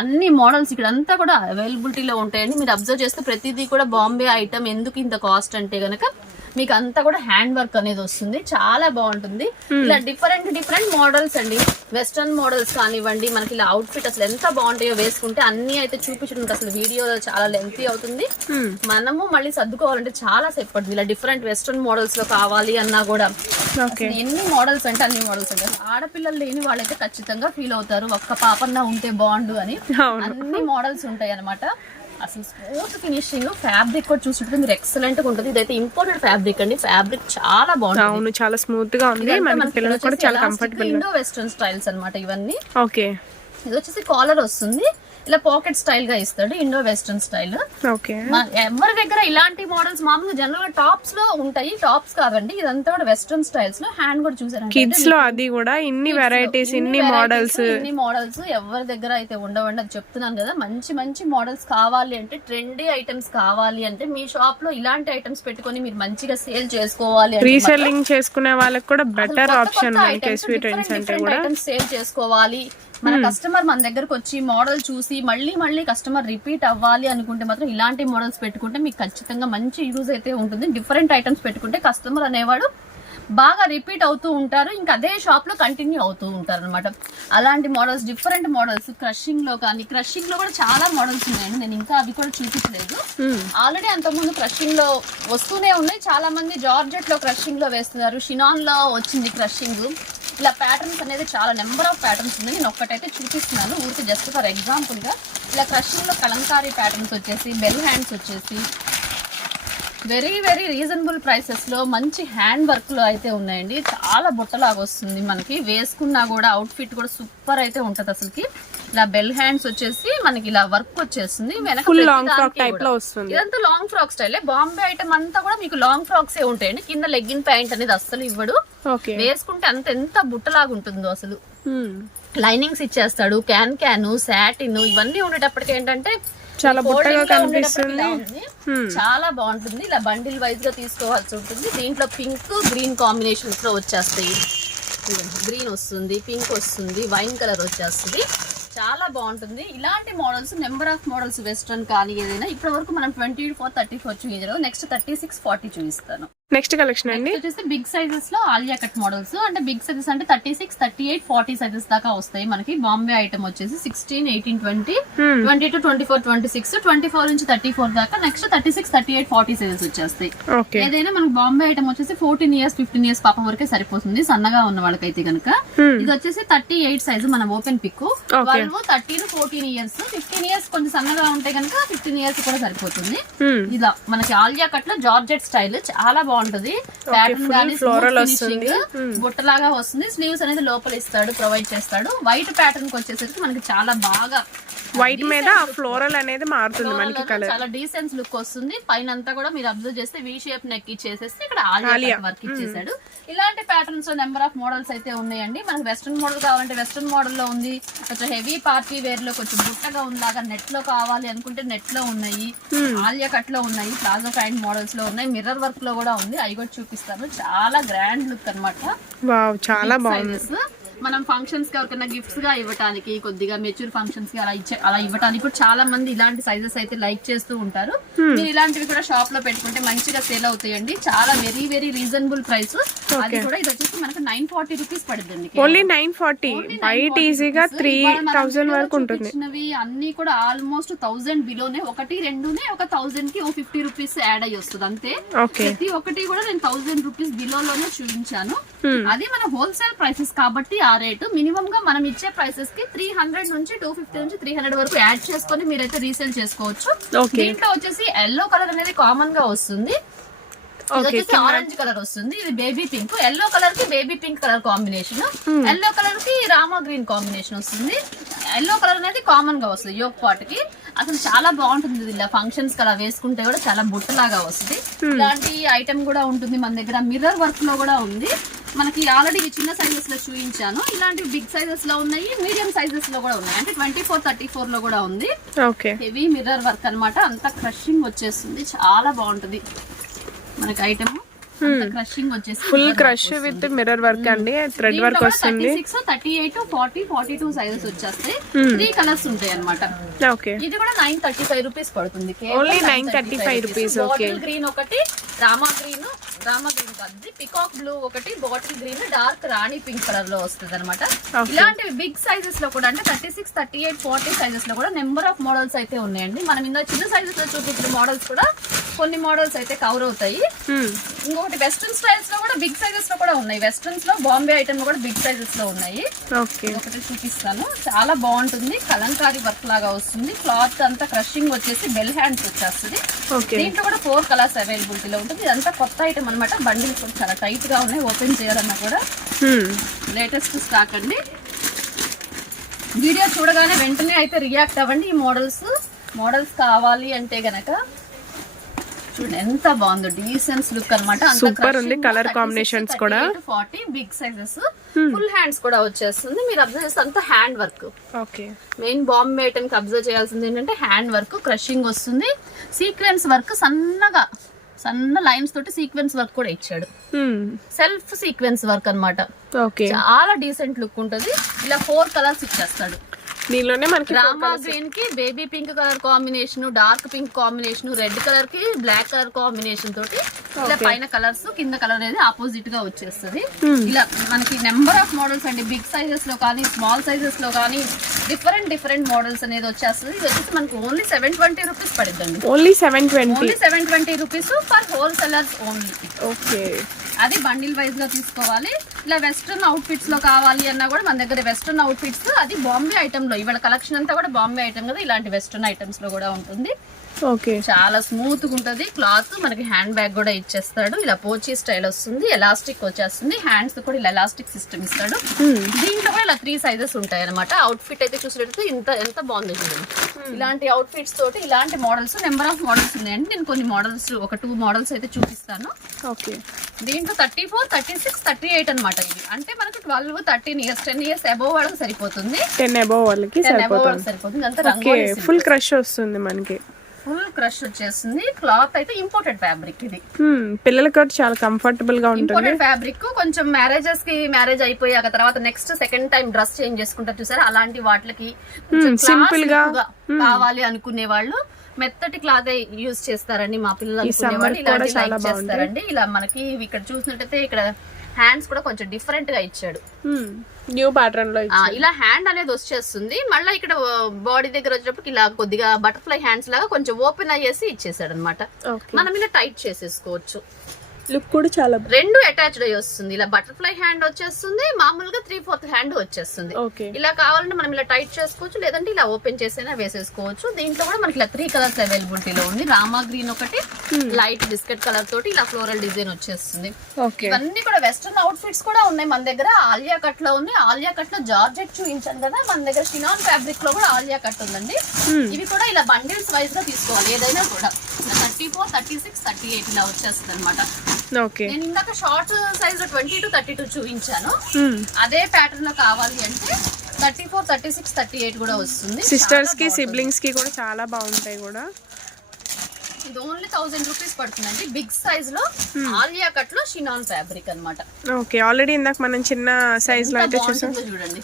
అన్ని మోడల్స్ ఇక్కడ అంతా కూడా అవైలబిలిటీలో ఉంటాయండి. మీరు అబ్జర్వ్ చేస్తే ప్రతిదీ కూడా బాంబే ఐటమ్ ఎందుకు ఇంత కాస్ట్ అంటే గనక మీకు అంతా కూడా హ్యాండ్ వర్క్ అనేది వస్తుంది, చాలా బాగుంటుంది. ఇలా డిఫరెంట్ మోడల్స్ అండి, వెస్టర్న్ మోడల్స్ కానివ్వండి, మనకి ఇలా అవుట్ ఫిట్ అసలు ఎంత బాగుంటాయో వేసుకుంటే అన్ని అయితే చూపించడానికి అసలు వీడియో చాలా లెంతీ అవుతుంది. మనము మళ్ళీ సర్దుకోవాలంటే చాలా సేపు పడుతుంది. ఇలా డిఫరెంట్ వెస్టర్న్ మోడల్స్ లో కావాలి అన్నా కూడా ఎన్ని మోడల్స్ అంటే అన్ని మోడల్స్ అంటే ఆడపిల్లలు లేని వాళ్ళైతే ఖచ్చితంగా ఫీల్ అవుతారు, ఒక్క పాపన్నా ఉంటే బాగుండు అని. అన్ని మోడల్స్ ఉంటాయి అనమాట. అసలు స్మూత్ ఫినిషింగ్, ఫ్యాబ్రిక్ కూడా చూసుకుంటే మీరు ఎక్సలెంట్ గా ఉంటుంది. ఇదైతే ఇంపోర్టెడ్ ఫ్యాబ్రిక్ అండి, ఫ్యాబ్రిక్ చాలా బాగుంటుంది, చాలా స్మూత్ గా ఉంది, మన పిల్లలకు కూడా చాలా కంఫర్టబుల్. ఇండో వెస్టర్న్ స్టైల్స్ అన్నమాట ఇవన్నీ. ఓకే, ఇది వచ్చేసి కాలర్ వస్తుంది, ఇలా పాకెట్ స్టైల్ గా ఇస్తాడు, ఇండో వెస్టర్న్ స్టైల్. ఎవరి దగ్గర ఇలాంటి మోడల్స్ మామూలుగా జనరల్ గా టాప్స్ లో ఉంటాయి, టాప్స్ కాదండి ఇదంతా కూడా వెస్టర్న్ స్టైల్స్ లో. హ్యాండ్ కూడా చూసారు కిడ్స్ లో, అది కూడా ఇన్ని వెరైటీస్, ఇన్ని మోడల్స్ ఎవరి దగ్గర అయితే ఉండవండి. అది చెప్తున్నాను కదా, మంచి మోడల్స్ కావాలి అంటే, ట్రెండీ ఐటమ్స్ కావాలి అంటే మీ షాప్ లో ఇలాంటి ఐటమ్స్ పెట్టుకొని మీరు మంచిగా సేల్ చేసుకోవాలి, రీసెల్లింగ్ చేసుకునే వాళ్ళకి కూడా బెటర్ ఆప్షన్. ఐటమ్స్ సేల్ చేసుకోవాలి, మన కస్టమర్ మన దగ్గరకు వచ్చి మోడల్ చూసి మళ్ళీ కస్టమర్ రిపీట్ అవ్వాలి అనుకుంటే మాత్రం ఇలాంటి మోడల్స్ పెట్టుకుంటే మీకు ఖచ్చితంగా మంచి యూజ్ అయితే ఉంటుంది. డిఫరెంట్ ఐటమ్స్ పెట్టుకుంటే కస్టమర్ అనేవాడు బాగా రిపీట్ అవుతూ ఉంటారు, ఇంకా అదే షాప్ లో కంటిన్యూ అవుతూ ఉంటారు అనమాట. అలాంటి మోడల్స్, డిఫరెంట్ మోడల్స్ క్రషింగ్ లో కానీ, క్రషింగ్ లో కూడా చాలా మోడల్స్ ఉన్నాయండి, నేను ఇంకా అవి కూడా చూపించలేదు. ఆల్రెడీ అంతకుముందు క్రషింగ్ లో వస్తూనే ఉన్నాయి, చాలా మంది జార్జెట్ లో క్రషింగ్ లో వేస్తున్నారు, షినాన్ లో వచ్చింది క్రషింగ్. ఇలా ప్యాటర్న్స్ అనేది చాలా నెంబర్ ఆఫ్ ప్యాటర్న్స్ ఉన్నాయి, నేను ఒక్కటైతే చూపిస్తున్నాను ఊరికి జస్ట్ ఫర్ ఎగ్జాంపుల్ గా. ఇలా క్రషింగ్ లో కలంకారీ ప్యాటర్న్స్ వచ్చేసి, బెల్ హ్యాండ్స్ వచ్చేసి వెరీ రీజనబుల్ ప్రైసెస్ లో మంచి హ్యాండ్ వర్క్ లో అయితే ఉన్నాయండి. చాలా బుట్టలాగా వస్తుంది మనకి, వేసుకున్నా కూడా అవుట్ ఫిట్ కూడా సూపర్ అయితే ఉంటది అసలుకి. ఇలా బెల్ హ్యాండ్స్ వచ్చేసి మనకి ఇలా వర్క్ వచ్చేస్తుంది, ఇదంతా long frock style. Bombay item అంతా కూడా మీకు లాంగ్ ఫ్రాక్స్ ఏ ఉంటాయండి, కింద లెగ్గిన్ ప్యాంట్ అనేది అస్సలు ఇవ్వడు, వేసుకుంటే ఎంత బుట్టలాగా ఉంటుందో అసలు. లైనింగ్స్ ఇచ్చేస్తాడు, క్యాన్ సాటిన్ ఇవన్నీ ఉండేటప్పటికి ఏంటంటే చాలా బుట్టగా కనిపిస్తుంది, చాలా బాగుంటుంది. ఇలా బండిల్ వైజ్ గా తీసుకోవాల్సి ఉంటుంది. దీంట్లో పింక్ గ్రీన్ కాంబినేషన్స్ లో వచ్చేస్తాయి, గ్రీన్ వస్తుంది, పింక్ వస్తుంది, వైన్ కలర్ వచ్చేస్తుంది, చాలా బాగుంటుంది. ఇలాంటి models number of models western కానీ ఏదైనా ఇప్పటి వరకు మనం 24, 34 చూపించారు, నెక్స్ట్ 36, 40 చూపిస్తాను. నెక్స్ట్ కలెక్షన్ అండి వచ్చేసి బిగ్ సైజెస్ లో ఆలియా కట్ మోడల్స్, అంటే బిగ్ సైజెస్ అంటే 36, 38, 40 సైజెస్ దాకా వస్తాయి మనకి. బాంబే ఐటమ్ వచ్చేసి 16, 18, 20, 22, 24, 26, 24 నుంచి 34 దాకా, నెక్స్ట్ 36, 38, 40 సైజెస్ వచ్చేస్తాయి. ఏదైనా మనకి బాంబే ఐటమ్ వచ్చేసి 14 ఇయర్స్ 15 ఇయర్స్ పాప వరకే సరిపోతుంది, సన్నగా ఉన్న వాళ్ళకైతే కనుక. ఇది వచ్చేసి 38 సైజు మన ఓపెన్ పిక్. 12, 13, 14 ఇయర్స్, 15 ఇయర్స్ కొంచెం సన్నగా ఉంటే కనుక 15 ఇయర్స్ కూడా సరిపోతుంది. ఇలా మనకి ఆలియా కట్ లో జార్జెట్ స్టైల్ చాలా బాగుంటుంది. ప్యాటర్న్ గానీ ఫినిషింగ్ బుట్టలాగా వస్తుంది, స్లీవ్స్ అనేది లోపల ఇస్తాడు, ప్రొవైడ్ చేస్తాడు. వైట్ ప్యాటర్న్ కి వచ్చేసరికి మనకి చాలా బాగా వైట్ మీద ఫ్లోరల్ అనేది మారుతుంది మనకి కలర్, చాలా డీసెంట్ లుక్ వస్తుంది. పైన అంతా కూడా మీరు అబ్జర్వ్ చేస్తే వి షేప్ నెక్ ఇచ్చేసేసి ఇక్కడ ఆలియా వర్క్ ఇచ్చేసాడు. ఇలాంటి ప్యాటర్న్స్ లో నెంబర్ ఆఫ్ మోడల్స్ అయితే ఉన్నాయండి. మనకి వెస్ట్రన్ మోడల్ కావాలంటే వెస్ట్రన్ మోడల్ లో ఉంది, కొంచెం హెవీ పార్టీ వేర్ లో కొంచెం బుట్టగా ఉందాక నెట్ లో కావాలి అనుకుంటే నెట్ లో ఉన్నాయి, ఆలియా కట్ లో ఉన్నాయి, ప్లాజో ప్యాంట్ మోడల్స్ లో ఉన్నాయి, మిర్రర్ వర్క్ లో కూడా ఉంది, అవి కూడా చూపిస్తాను. చాలా గ్రాండ్ లుక్ అనమాట, చాలా బాగుంది. మనం ఫంక్షన్స్ కి ఎవరికైనా గిఫ్ట్స్ గా ఇవ్వడానికి, కొద్దిగా మెచ్యూర్ ఫంక్షన్స్ కి అలా ఇవ్వడానికి కూడా చాలా మంది ఇలాంటి సైజెస్ అయితే లైక్ చేస్తూ ఉంటారు. మీరు ఇలాంటివి కూడా షాప్ లో పెట్టుకుంటే మంచిగా సేల్ అవుతాయండి. చాలా వెరీ రీజనబుల్ ప్రైస్. అది కూడా ఇది వచ్చేసి మనకు 940 రూపీస్ పడుతుంది, ఓన్లీ 940. బయట ఈజీగా 3000 వరకు ఉంటుంది. అన్ని కూడా ఆల్మోస్ట్ 1000 బిలోనే, 1, 2నే ఒక 1000 కి 50 రూపీస్ యాడ్ అయ్యి వస్తుంది అంతే. ప్రతి ఒక్కటి కూడా నేను 1000 రూపీస్ బిలోలోనే చూపించాను. అది మన హోల్సేల్ ప్రైసెస్ కాబట్టి ఆ రేటు. మినిమం గా మనం ఇచ్చే ప్రైసెస్ కి 300 నుంచి 250 నుంచి 300 వరకు యాడ్ చేసుకొని మీరైతే రీసేల్ చేసుకోవచ్చు. దీంట్లో వచ్చేసి ఎల్లో కలర్ అనేది కామన్ గా వస్తుంది, ఆరెంజ్ కలర్ వస్తుంది, ఇది బేబీ పింక్. ఎల్లో కలర్ కి baby pink colour combination, yellow colour కి రామా గ్రీన్ కాంబినేషన్ వస్తుంది. ఎల్లో కలర్ అనేది కామన్ గా వస్తుంది యోగ్ పాట్ కి. అసలు చాలా బాగుంటుంది ఇది, ఇలా ఫంక్షన్స్ కలా వేసుకుంటే కూడా చాలా బుట్టలాగా వస్తుంది. ఇలాంటి ఐటమ్ కూడా ఉంటుంది మన దగ్గర. మిర్రర్ వర్క్ లో కూడా ఉంది మనకి. ఆల్రెడీ చిన్న సైజెస్ లో చూపించాను, ఇలాంటి బిగ్ సైజెస్ లో ఉన్నాయి, మీడియం సైజెస్ లో కూడా ఉన్నాయి. అంటే 24, 34 లో కూడా ఉంది. హెవీ మిర్రర్ వర్క్ అన్నమాట. అంతా క్రషింగ్ వచ్చేస్తుంది, చాలా బాగుంటుంది మనకి ఐటమ్. క్రషింగ్ వచ్చేసి full crush with mirror work అండి, థ్రెడ్ వర్క్ వస్తుంది. 36, 38, 40, 42 సైజెస్ వచ్చేస్తాయి. 3 కలర్స్ ఉంటాయి అన్నమాట. ఇది కూడా 935 రూపీస్ పడుతుంది. Only 935 rupees. బాటిల్ గ్రీన్ ఒకటి, రామా గ్రీన్ కాదు, పికాక్ బ్లూ ఒకటి, బాటిల్ గ్రీన్, డార్క్ రాణి పింక్ కలర్ లో వస్తుంది అనమాట. ఇలాంటివి బిగ్ సైజెస్ లో కూడా అంటే 36, 38, 40 సైజెస్ లో కూడా నెంబర్ ఆఫ్ మోడల్స్ అయితే ఉన్నాయండి. మనం ఇందులో చిన్న సైజెస్ లో చూపించిన మోడల్స్ కూడా కొన్ని మోడల్స్ అయితే కవర్ అవుతాయి. ఇంకొకటి వెస్ట్రన్ స్టైల్స్ లో కూడా బిగ్ సైజెస్ లో కూడా ఉన్నాయి. వెస్ట్రన్స్ లో బాంబే ఐటమ్ లో కూడా బిగ్ సైజెస్ లో ఉన్నాయి. ఒకటి చూపిస్తాను, చాలా బాగుంటుంది. కలంకారీ వర్క్ లాగా వస్తుంది. క్లాత్ అంతా క్రషింగ్ వచ్చేసి బెల్ హ్యాండ్స్ వచ్చేస్తుంది. దీంట్లో కూడా 4 కలర్స్ అవైలబిలిటీలో ఉంటుంది. ఇదంతా కొత్త ఐటమ్ అనమాట. బండిల్ కూడా చాలా టైట్ గా ఉన్నాయి, ఓపెన్ చేయాలన్నా కూడా లేటెస్ట్ స్టాక్ అండి. వీడియో చూడగానే వెంటనే అయితే రియాక్ట్ అవ్వండి. ఈ మోడల్స్ కావాలి అంటే గనక చూడండి ఎంత బాగుందో, డీసెంట్ లుక్ అన్నమాట. సూపర్ ఉంది. కలర్ కాంబినేషన్స్ కూడా 40 బిగ్ సైజెస్, ఫుల్ హ్యాండ్స్ కూడా వచ్చేస్తుంది. మీరు అబ్జర్వ్ చేస్తే అంతా hand work. Main Bombay item కి అబ్జర్వ్ చేయాల్సింది ఏంటంటే హ్యాండ్ వర్క్, క్రషింగ్ వస్తుంది, సీక్వెన్స్ వర్క్, సన్న లైన్స్ తోటి సీక్వెన్స్ వర్క్ కూడా ఇచ్చాడు. సెల్ఫ్ సీక్వెన్స్ వర్క్ అన్నమాట. చాలా డీసెంట్ లుక్ ఉంటుంది. ఇలా 4 కలర్స్ ఇచ్చేస్తాడు. దీనిలోనే మనకి రామా గ్రీన్ కి baby pink colour combination, dark pink combination, red colour కి బ్లాక్ కలర్ కాంబినేషన్ తోటి ఇలా పైన కలర్స్, కింద కలర్ అనేది ఆపోజిట్ గా వచ్చేస్తుంది. ఇలా మనకి నెంబర్ ఆఫ్ మోడల్స్ అండి. బిగ్ సైజెస్ లో కానీ స్మాల్ సైజెస్ లో కానీ డిఫరెంట్ మోడల్స్ అనేది వచ్చేస్తుంది. ఇది వచ్చేసి మనకి ఓన్లీ 720 రూపీస్ పడుతుంది. Only 720 rupees for wholesalers only. అది బండిల్ వైజ్ గా తీసుకోవాలి. ఇలా వెస్ట్రన్ అవుట్ ఫిట్స్ లో కావాలి అన్నా కూడా మన దగ్గర వెస్ట్రన్ అవుట్ ఫిట్స్, అది బాంబే ఐటమ్ లో ఇవాళ కలెక్షన్ అంతా కూడా బాంబే ఐటమ్ కదా. ఇలాంటి వెస్ట్రన్ ఐటమ్స్ లో కూడా ఉంటుంది. చాలా స్మూత్ గా ఉంటది క్లాత్. మనకి హ్యాండ్ బ్యాగ్ కూడా ఇచ్చేస్తాడు. ఇలా పోచీ స్టైల్ వస్తుంది, ఎలాస్టిక్ వచ్చేస్తుంది. హ్యాండ్స్ కూడా ఇలా ఎలాస్టిక్ సిస్టమ్ ఇస్తాడు. దీంట్లో కూడా ఇలా 3 సైజెస్ ఉంటాయి అనమాట. అవుట్ ఫిట్ అయితే చూసినట్టు ఎంత బాగుంది చూడండి. ఇలాంటి అవుట్ ఫిట్స్ తోటి ఇలాంటి మోడల్స్, నెంబర్ ఆఫ్ మోడల్స్ ఉన్నాయండి. నేను కొన్ని మోడల్స్, ఒక 2 మోడల్స్ అయితే చూపిస్తాను. దీంట్లో 34, 36, 38 అనమాట. ఇది అంటే మనకి 12, 13 ఇయర్స్, 10 ఇయర్స్ అబోవ్ వాళ్ళకి సరిపోతుంది. 10 అబోవ్ వాళ్ళకి సరిపోతుంది. అంతా రంగోలీ ఫుల్ క్రష్ వస్తుంది మనకి. ఫుల్ క్రష్ వచ్చేస్తుంది. క్లాత్ అయితే ఇంపోర్టెడ్ ఫ్యాబ్రిక్. ఇది పిల్లలకి చాలా కంఫర్టబుల్ గా ఉంటుంది. Imported fabric. కొంచెం మ్యారేజ్ అయిపోయాక తర్వాత next second time dress change చేసుకుంటారు చూసారా, అలాంటి వాటికి సింపుల్ గా కావాలి అనుకునే వాళ్ళు మెత్తటి క్లాత్ యూజ్ చేస్తారండి. మా పిల్లలు అనుకునే వాళ్ళు ఇలాంటి లైక్ చేస్తారండి. ఇలా మనకి ఇక్కడ చూసినట్టయితే ఇక్కడ హ్యాండ్స్ కూడా కొంచెం డిఫరెంట్ గా ఇచ్చాడు. న్యూ ప్యాటర్న్ లో ఇలా హ్యాండ్ అనేది వచ్చేస్తుంది. మళ్ళీ ఇక్కడ బాడీ దగ్గర వచ్చేటప్పుడు ఇలా కొద్దిగా బటర్ఫ్లై హ్యాండ్స్ లాగా కొంచెం ఓపెన్ అయ్యేసి ఇచ్చేసాడు అనమాట. మనం ఇలా టైట్ చేసేసుకోవచ్చు. లుక్ కూడా చాలా 2 అటాచ్డ్ అయ్యి వస్తుంది. ఇలా బటర్ఫ్లై హ్యాండ్ వచ్చేస్తుంది, మామూలుగా 3/4 హ్యాండ్ వచ్చేస్తుంది. ఇలా కావాలంటే మనం ఇలా టైట్ చేసుకోవచ్చు, లేదంటే ఇలా ఓపెన్ చేసైనా వేసేసుకోవచ్చు. దీంట్లో కూడా మనకి ఇలా 3 కలర్స్ అవైలబిలిటీలో ఉంది. రామా గ్రీన్ ఒకటి, లైట్ బిస్కెట్ కలర్ తోటి ఇలా ఫ్లోరల్ డిజైన్ వచ్చేస్తుంది. ఇవన్నీ కూడా వెస్ట్రన్ అవుట్ ఫిట్స్ కూడా ఉన్నాయి మన దగ్గర. ఆలియా కట్ లో ఉంది. ఆలియా కట్ లో జార్జెట్ చూపించాను కదా, మన దగ్గర షినాన్ ఫ్యాబ్రిక్ లో కూడా ఆలియా కట్ ఉందండి. ఇవి కూడా ఇలా బండిల్స్ వైజ్ గా తీసుకోవాలి. ఏదైనా కూడా 34, 36, 38 ఇలా వచ్చేస్తుంది అనమాట. నేను ఇందాక షార్ట్ సైజ్ 20 to 32 చూపించాను. అదే ప్యాటర్న్ లో కావాలి అంటే 34, 36, 38 కూడా వస్తుంది. సిస్టర్స్ కి, సిబ్లింగ్స్ కి కూడా చాలా బాగుంటాయి కూడా. ఇది ఓన్లీ 1000 రూపీస్ పడుతుందండి. బిగ్ సైజ్ లో ఆలియా కట్ లో షినాన్ ఫ్యాబ్రిక్ అన్నమాట. ఆల్రెడీ ఇందాక మనం చిన్న సైజ్ లో అయితే చూసాం. చూడండి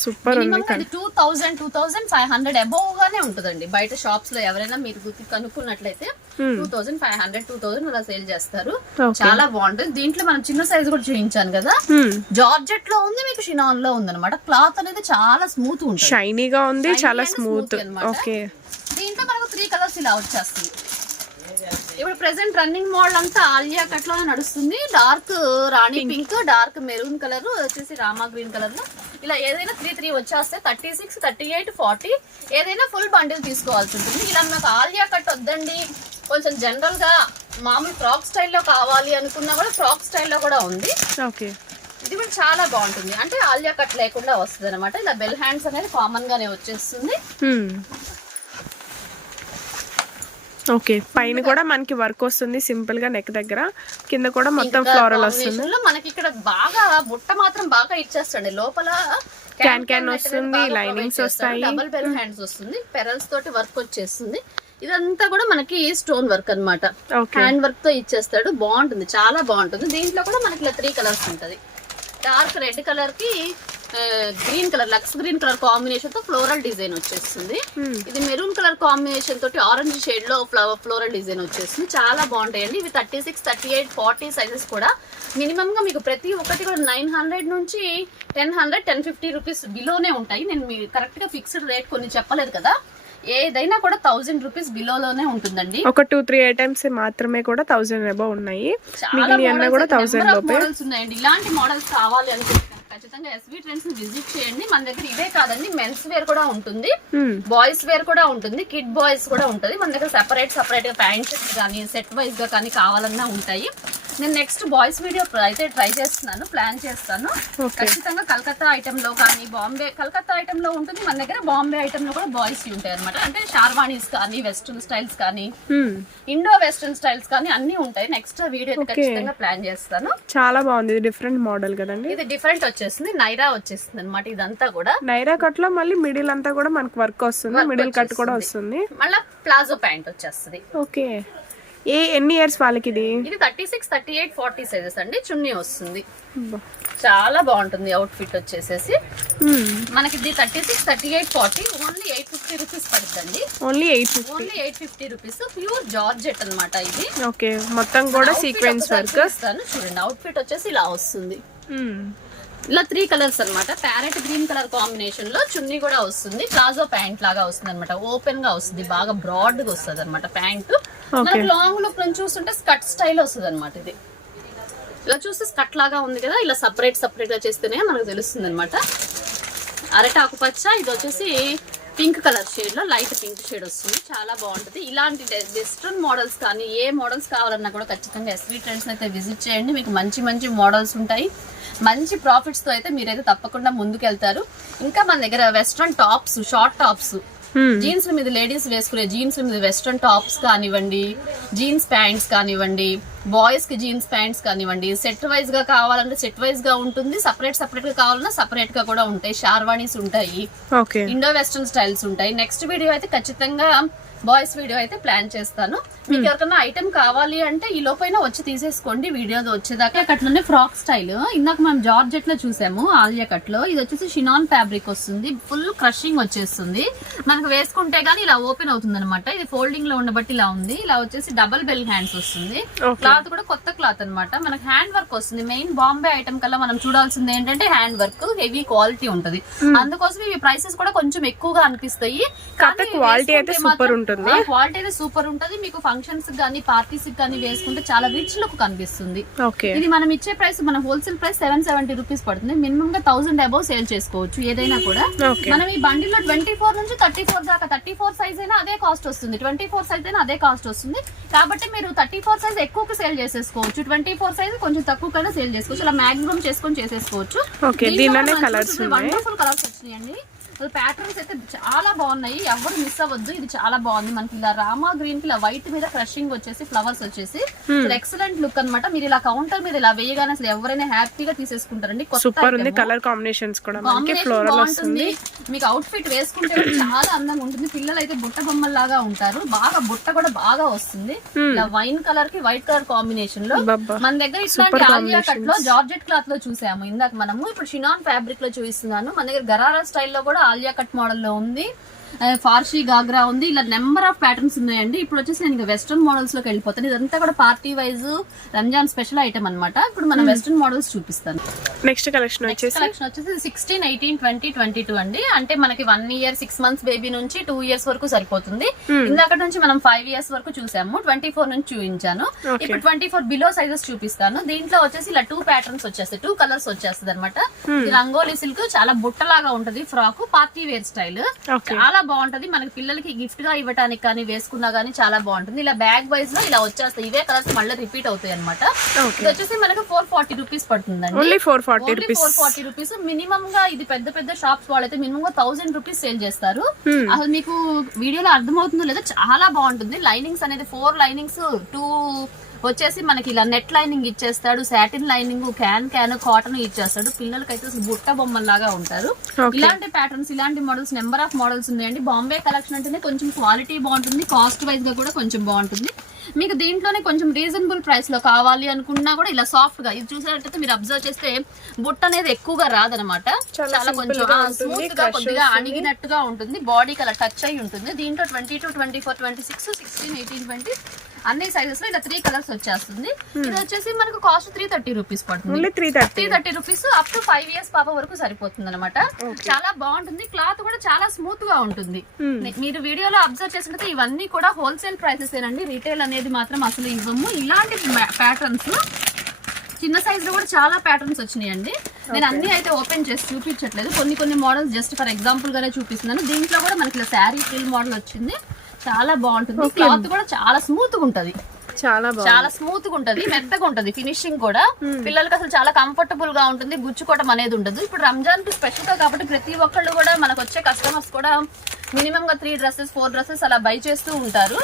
సూపర్ ఉంది. 2000, 2500 అబోవ్ గానే ఉంటుందండి. బయట షాప్స్ లో ఎవరైనా మీరు కనుక్కున్నట్లయితే 2500, 2000 అలా సేల్ చేస్తారు. చాలా బాగుంటుంది. దీంట్లో మనం చిన్న సైజ్ కూడా చూపించాను కదా, జార్జెట్ లో ఉంది, మీకు షినాన్ లో ఉంది అనమాట. క్లాత్ అనేది చాలా స్మూత్ ఉంటుంది, షైనీగా ఉంది, చాలా స్మూత్. దీంట్లో మనకు 3 కలర్స్ ఇలా వచ్చేస్తుంది. ఇప్పుడు ప్రెసెంట్ రన్నింగ్ మోడల్ అంతా ఆలియా కట్ లో నడుస్తుంది. డార్క్ రాణి పింక్, డార్క్ మెరూన్ కలర్ వచ్చేసి రామా గ్రీన్ కలర్ లో ఇలా ఏదైనా 3 వచ్చేస్తే 36, 38, 40 ఏదైనా ఫుల్ బండిల్ తీసుకోవాల్సి ఉంటుంది. ఇలా నాకు ఆలియా కట్ వద్దండి, కొంచెం జనరల్ గా మామూలు ఫ్రాక్ స్టైల్లో కావాలి అనుకున్నా కూడా ఫ్రాక్ స్టైల్లో కూడా ఉంది. ఇది కూడా చాలా బాగుంటుంది, అంటే ఆలియా కట్ లేకుండా వస్తుంది అనమాట. ఇలా బెల్ హ్యాండ్స్ అనేది కామన్ గానే వచ్చేస్తుంది. ఓకే, పైన కూడా మనకి వర్క్ వస్తుంది సింపుల్ గా నెక్ దగ్గర, కింద కూడా మొత్తం ఫ్లోరల్ వస్తుంది. మనకి ఇక్కడ బాగా బుట్ట మాత్రం బాగా ఇచ్చేస్తాండి, లోపల క్యాన్ వస్తుంది, లైనింగ్స్ వస్తాయి, డబుల్ బెల్ హ్యాండ్స్ వస్తుంది, పెరల్స్ తోటి వర్క్ వచ్చేస్తుంది. ఇదంతా కూడా మనకి స్టోన్ వర్క్ అన్నమాట, హ్యాండ్ వర్క్ తో ఇచ్చేస్తాడు. బాగుంటుంది, చాలా బాగుంటుంది. దీంట్లో కూడా మనకి ఇలా 3 కలర్స్ ఉంటది. డార్క్ రెడ్ కలర్ కి గ్రీన్ కలర్, లక్స్ గ్రీన్ కలర్ కాంబినేషన్ తో ఫ్లోరల్ డిజైన్ వచ్చేస్తుంది. ఇది మెరూన్ కలర్ కాంబినేషన్ తోటి ఆరెంజ్ షేడ్ లో ఫ్లోరల్ డిజైన్ వచ్చేస్తుంది. చాలా బాగుంటాయండి. ఇవి 36, 38, 40 సైజెస్ కూడా మినిమం గా మీకు ప్రతి ఒక్కటి కూడా 900 నుంచి 1000, 1050 రూపీస్ బిలోనే ఉంటాయి. నేను మీకు కరెక్ట్ గా ఫిక్స్డ్ రేట్ కొన్ని చెప్పలేదు కదా, ఏదైనా కూడా 1000 రూపీస్ బిలోలోనే ఉంటుందండి. ఒక 2-3 ఐటమ్స్ మాత్రమే కూడా 1000 అబౌవ్ ఉన్నాయి, మిగిలిన కూడా 1000 లోపే మోడల్స్ ఉన్నాయండి. ఇలాంటి మోడల్స్ కావాలి అనుకుంటే ఖచ్చితంగా ఎస్వి ట్రెండ్స్ ని విజిట్ చేయండి. మన దగ్గర ఇవే కాదండి, మెన్స్ వేర్ కూడా ఉంటుంది, బాయ్స్ వేర్ కూడా ఉంటుంది, కిడ్ బాయ్స్ కూడా ఉంటుంది. మన దగ్గర సెపరేట్ గా ప్యాంట్ షర్ట్స్ కానీ సెట్ వైజ్ గా కానీ కావాలన్నా ఉంటాయి. నేను నెక్స్ట్ బాయ్స్ వీడియో అయితే ట్రై చేస్తున్నాను, ప్లాన్ చేస్తాను. ఖచ్చితంగా కలకత్తా ఐటమ్ లో కానీ కలకత్తా ఐటమ్ లో ఉంటుంది. మన దగ్గర బాంబే ఐటమ్ లో కూడా బాయ్స్ ఉంటాయి అనమాట. అంటే షార్వాణీస్ కానీ, వెస్ట్రన్ స్టైల్స్ కానీ, ఇండో వెస్ట్రన్ స్టైల్స్ కానీ అన్ని ఉంటాయి. నెక్స్ట్ వీడియో ఖచ్చితంగా ప్లాన్ చేస్తాను. చాలా బాగుంది, ఇది డిఫరెంట్ మోడల్ కదండి. ఇది డిఫరెంట్ వచ్చేస్తుంది, నైరా వచ్చేస్తుంది అనమాట. ఇదంతా కూడా నైరా కట్ లో మళ్ళీ మిడిల్ అంతా కూడా మనకి వర్క్ వస్తుంది, మిడిల్ కట్ కూడా వస్తుంది, మళ్ళీ ప్లాజో ప్యాంట్ వచ్చేస్తుంది. ఓకే, ఎన్ని ఇయర్స్ వాళ్ళకి ఇది? ఇది 36, 38, 40 సైజెస్ అండి. చున్నీ వస్తుంది, చాలా బాగుంటుంది. అవుట్ ఫిట్ వచ్చేసేసి మనకి ఇది 36, 38, 40 ఓన్లీ 850 రూపీస్ పడుతుందండి. Only 850 rupees. ప్యూర్ జార్జెట్ అన్నమాట ఇది. ఓకే, మొత్తం కూడా సీక్వెన్స్ వర్క్. చూడండి, అవుట్ ఫిట్ వచ్చేసి ఇలా వస్తుంది. ఇలా 3 కలర్స్ అన్నమాట. ప్యారెట్ గ్రీన్ కలర్ కాంబినేషన్ లో చున్నీ కూడా వస్తుంది. ప్లాజో ప్యాంట్ లాగా వస్తుంది అనమాట, ఓపెన్ గా వస్తుంది, బాగా బ్రాడ్ గా వస్తుంది అనమాట ప్యాంట్. మనకి లాంగ్ లుక్ నుంచి చూస్తుంటే స్కర్ట్ స్టైల్ వస్తుంది అనమాట. ఇది ఇలా చూస్తే స్కర్ట్ లాగా ఉంది కదా, ఇలా సపరేట్ గా చేస్తేనే మనకు తెలుస్తుంది అనమాట. అరటాకు పచ్చ, ఇది వచ్చేసి పింక్ కలర్ షేడ్ లో లైట్ పింక్ షేడ్ వస్తుంది, చాలా బాగుంటుంది. ఇలాంటి వెస్ట్రన్ మోడల్స్ కానీ ఏ మోడల్స్ కావాలన్నా కూడా ఖచ్చితంగా ఎస్వి ట్రెండ్స్ అయితే విజిట్ చేయండి. మీకు మంచి మోడల్స్ ఉంటాయి. మంచి ప్రాఫిట్స్ తో అయితే మీరైతే తప్పకుండా ముందుకెళ్తారు. ఇంకా మన దగ్గర western tops, short tops, jeans మీద లేడీస్ వేసుకునే జీన్స్ మీద వెస్ట్రన్ టాప్స్ కానివ్వండి, జీన్స్ ప్యాంట్స్ కానివ్వండి, బాయ్స్ కి జీన్స్ ప్యాంట్స్ కానివ్వండి, సెట్ వైజ్ గా కావాలంటే సెట్ వైజ్ గా ఉంటుంది, సపరేట్ గా కావాలన్నా సపరేట్ గా కూడా ఉంటాయి. షార్వాణీస్ ఉంటాయి, ఇండో వెస్ట్రన్ స్టైల్స్ ఉంటాయి. నెక్స్ట్ వీడియో అయితే ఖచ్చితంగా బాయ్స్ వీడియో అయితే ప్లాన్ చేస్తాను. మీకు ఎవరికైనా ఐటమ్ కావాలి అంటే ఈ లోపైన వచ్చి తీసేసుకోండి వీడియో వచ్చేదాకా. కట్లోనే ఫ్రాక్ స్టైల్ ఇందాక మనం జార్జెట్ లో చూసాము, ఆలియా కట్ లో. ఇది వచ్చేసి షినాన్ ఫ్యాబ్రిక్ వస్తుంది, ఫుల్ క్రషింగ్ వచ్చేస్తుంది. మనకు వేసుకుంటే గానీ ఇలా ఓపెన్ అవుతుంది అనమాట. ఇది ఫోల్డింగ్ లో ఉండబట్టి ఇలా ఉంది. ఇలా వచ్చేసి డబుల్ బెల్ హ్యాండ్స్ వస్తుంది. క్లాత్ కూడా కొత్త క్లాత్ అనమాట. మనకు హ్యాండ్ వర్క్ వస్తుంది. మెయిన్ బాంబే ఐటమ్ కల్లా మనం చూడాల్సింది ఏంటంటే హ్యాండ్ వర్క్, హెవీ క్వాలిటీ ఉంటది. అందుకోసం ఇవి ప్రైసెస్ కూడా కొంచెం ఎక్కువగా అనిపిస్తాయి. క్వాలిటీ అయితే సూపర్ ఉంటుంది. క్వాలిటీ అయితే సూపర్ ఉంటది. మీకు ఫంక్షన్స్ గానీ పార్టీస్ గానీ వేసుకుంటే చాలా రిచ్ లుక్ కనిపిస్తుంది. ఇది మనం ఇచ్చే ప్రైస్, మన హోల్సేల్ ప్రైస్ 770 రూపీస్ పడుతుంది. మినిమం గా 1000 అబౌవ్ సేల్ చేసుకోవచ్చు ఏదైనా కూడా. మనం ఈ బండిల్ లో 24 నుంచి 34 దాకా, 34 సైజ్ అయినా అదే కాస్ట్ వస్తుంది, 24 సైజ్ అయినా అదే కాస్ట్ వస్తుంది. కాబట్టి మీరు 34 సైజ్ ఎక్కువగా సేల్ చేసేసుకోవచ్చు, 24 సైజ్ కొంచెం తక్కువ సేల్ చేసుకోవచ్చు. అలా మాక్సిమం చేసుకొని చేసేసుకోవచ్చు. వండర్ఫుల్ కలర్స్ వచ్చినాయండి. ప్యాటర్న్స్ అయితే చాలా బాగున్నాయి, ఎవరు మిస్ అవ్వద్దు. ఇది చాలా బాగుంది. మనకి ఇలా రామా గ్రీన్ కి ఇలా వైట్ మీద క్రషింగ్ వచ్చేసి ఫ్లవర్స్ వచ్చేసి ఎక్సలెంట్ లుక్ అన్నమాట. మీరు ఇలా కౌంటర్ మీద ఇలా వేయగానే అసలు ఎవరైనా హ్యాపీగా తీసేసుకుంటారండి. సూపర్ ఉంది. కలర్ కాంబినేషన్స్ కూడా బాగుంటుంది. మీకు అవుట్ ఫిట్ వేసుకుంటే చాలా అందంగా ఉంటుంది. పిల్లలు అయితే బుట్ట బొమ్మల లాగా ఉంటారు. బాగా బుట్ట కూడా బాగా వస్తుంది. ఇలా వైన్ కలర్ కి వైట్ కలర్ కాంబినేషన్ లో మన దగ్గర ఇట్లాంటి ఆలియా కట్ లో జార్జెట్ క్లాత్ లో చూసాము ఇందాక మనము. ఇప్పుడు షినాన్ ఫ్యాబ్రిక్ లో చూపిస్తున్నాను. మన దగ్గర గరారా స్టైల్లో కూడా ఆలియా కట్ మోడల్ లో ఉంది, ఫార్షీ గాగ్రా ఉంది. ఇలా నెంబర్ ఆఫ్ ప్యాటర్న్స్ ఉన్నాయండి. ఇప్పుడు వచ్చేసి నేను వెస్ట్రన్ మోడల్స్ లోకి వెళ్ళిపోతాను. ఇదంతా కూడా party wise Ramzan special item అన్నమాట. ఇప్పుడు మనం వెస్ట్రన్ మోడల్స్ చూపిస్తాను. నెక్స్ట్ కలెక్షన్ వచ్చేసి 16, 18, 20, 22 అండి. అంటే మనకి 1 year 6 months బేబీ నుంచి 2 years వరకు సరిపోతుంది. ఇందాక నుంచి మనం 5 years వరకు చూసాము, 24 నుంచి చూపించాను. ఇప్పుడు 24 బిలో సైజెస్ చూపిస్తాను. దీంట్లో వచ్చేసి ఇలా 2 ప్యాటర్న్స్ వచ్చేస్తాయి, 2 కలర్స్ వచ్చేస్తుంది అనమాట. రంగోలీ సిల్క్, చాలా బుట్టలాగా ఉంటది ఫ్రాక్, పార్టీ వేర్ స్టైల్, చాలా బాగుంటది. మనకి పిల్లలకి గిఫ్ట్ గా ఇవ్వడానికి కానీ వేసుకున్నా గానీ చాలా బాగుంటుంది. ఇలా బ్యాగ్ వైజ్ లో ఇలా వచ్చేస్తాయి. ఇవే కలర్స్ మళ్ళీ రిపీట్ అవుతాయి అనమాట. ఇది వచ్చేసి మనకు 440 రూపీస్ పడుతుందండి. Only 440 rupees. మినిమం గా ఇది పెద్ద పెద్ద షాప్స్ వాళ్ళైతే మినిమం గా 1000 రూపీస్ సేల్ చేస్తారు. అసలు మీకు వీడియోలో అర్థమవుతుందో లేదో చాలా బాగుంటుంది. లైనింగ్స్ అనేది 4 లైనింగ్స్, 2 వచ్చేసి మనకి ఇలా నెట్ లైనింగ్ ఇచ్చేస్తాడు, సాటిన్ లైనింగ్, క్యాన్ కాటన్ ఇచ్చేస్తాడు. పిల్లలకైతే అసలు బుట్ట బొమ్మల్లాగా ఉంటారు. ఇలాంటి ప్యాటర్న్స్, ఇలాంటి మోడల్స్ నెంబర్ ఆఫ్ మోడల్స్ ఉన్నాయండి. బాంబే కలెక్షన్ అంటేనే కొంచెం క్వాలిటీ బాగుంటుంది, కాస్ట్ వైజ్ గా కూడా కొంచెం బాగుంటుంది. మీకు దీంట్లోనే కొంచెం రీజనబుల్ ప్రైస్ లో కావాలి అనుకున్నా కూడా ఇలా సాఫ్ట్ గా, ఇది చూసినట్టయితే మీరు అబ్జర్వ్ చేస్తే బుట్ట అనేది ఎక్కువగా రాదనమాట. చాలా కొంచెం స్మూత్ గా కొద్దిగా అణిగినట్టుగా ఉంటుంది. బాడీ కలర్ టచ్ అయి ఉంటుంది. దీంట్లో 22, 24, 26, 16, 18, 20 అన్ని సైజెస్ లో ఇలా 3 కలర్స్ వచ్చేస్తుంది. ఇది వచ్చేసి మనకు కాస్ట్ 330 రూపీస్ పడుతుంది. 330 రూపీస్ అప్ టు 5 years పాప వరకు సరిపోతుంది అనమాట. చాలా బాగుంటుంది. క్లాత్ కూడా చాలా స్మూత్ గా ఉంటుంది. మీరు వీడియోలో అబ్జర్వ్ చేసినట్టు ఇవన్నీ కూడా హోల్సేల్ ప్రైసెస్ ఏనండి. రీటైల్ అనేది మాత్రం అసలు ఇవ్వము. ఇలాంటి ప్యాటర్న్స్ చిన్న సైజ్ లో కూడా చాలా ప్యాటర్న్స్ వచ్చినాయండి. నేను అన్ని అయితే ఓపెన్ చేసి చూపించట్లేదు. కొన్ని మోడల్స్ జస్ట్ ఫర్ ఎగ్జాంపుల్ గానే చూపిస్తున్నాను. దీంట్లో కూడా మనకి ఇలా శారీ ఫిల్ మోడల్ వచ్చింది. చాలా బాగుంటుంది. క్లాత్ కూడా చాలా స్మూత్ గా ఉంటది. చాలా స్మూత్ గా ఉంటది, మెత్తగా ఉంటది. ఫినిషింగ్ కూడా పిల్లలకి అసలు చాలా కంఫర్టబుల్ గా ఉంటుంది. గుచ్చుకోవడం అనేది ఉండదు. ఇప్పుడు రంజాన్ కి స్పెషల్ గా కాబట్టి ప్రతి ఒక్కళ్ళు కూడా మనకు వచ్చే కస్టమర్స్ కూడా మినిమం గా 3 డ్రెస్సెస్ 4 డ్రెస్సెస్ అలా బై చేస్తూ ఉంటారు.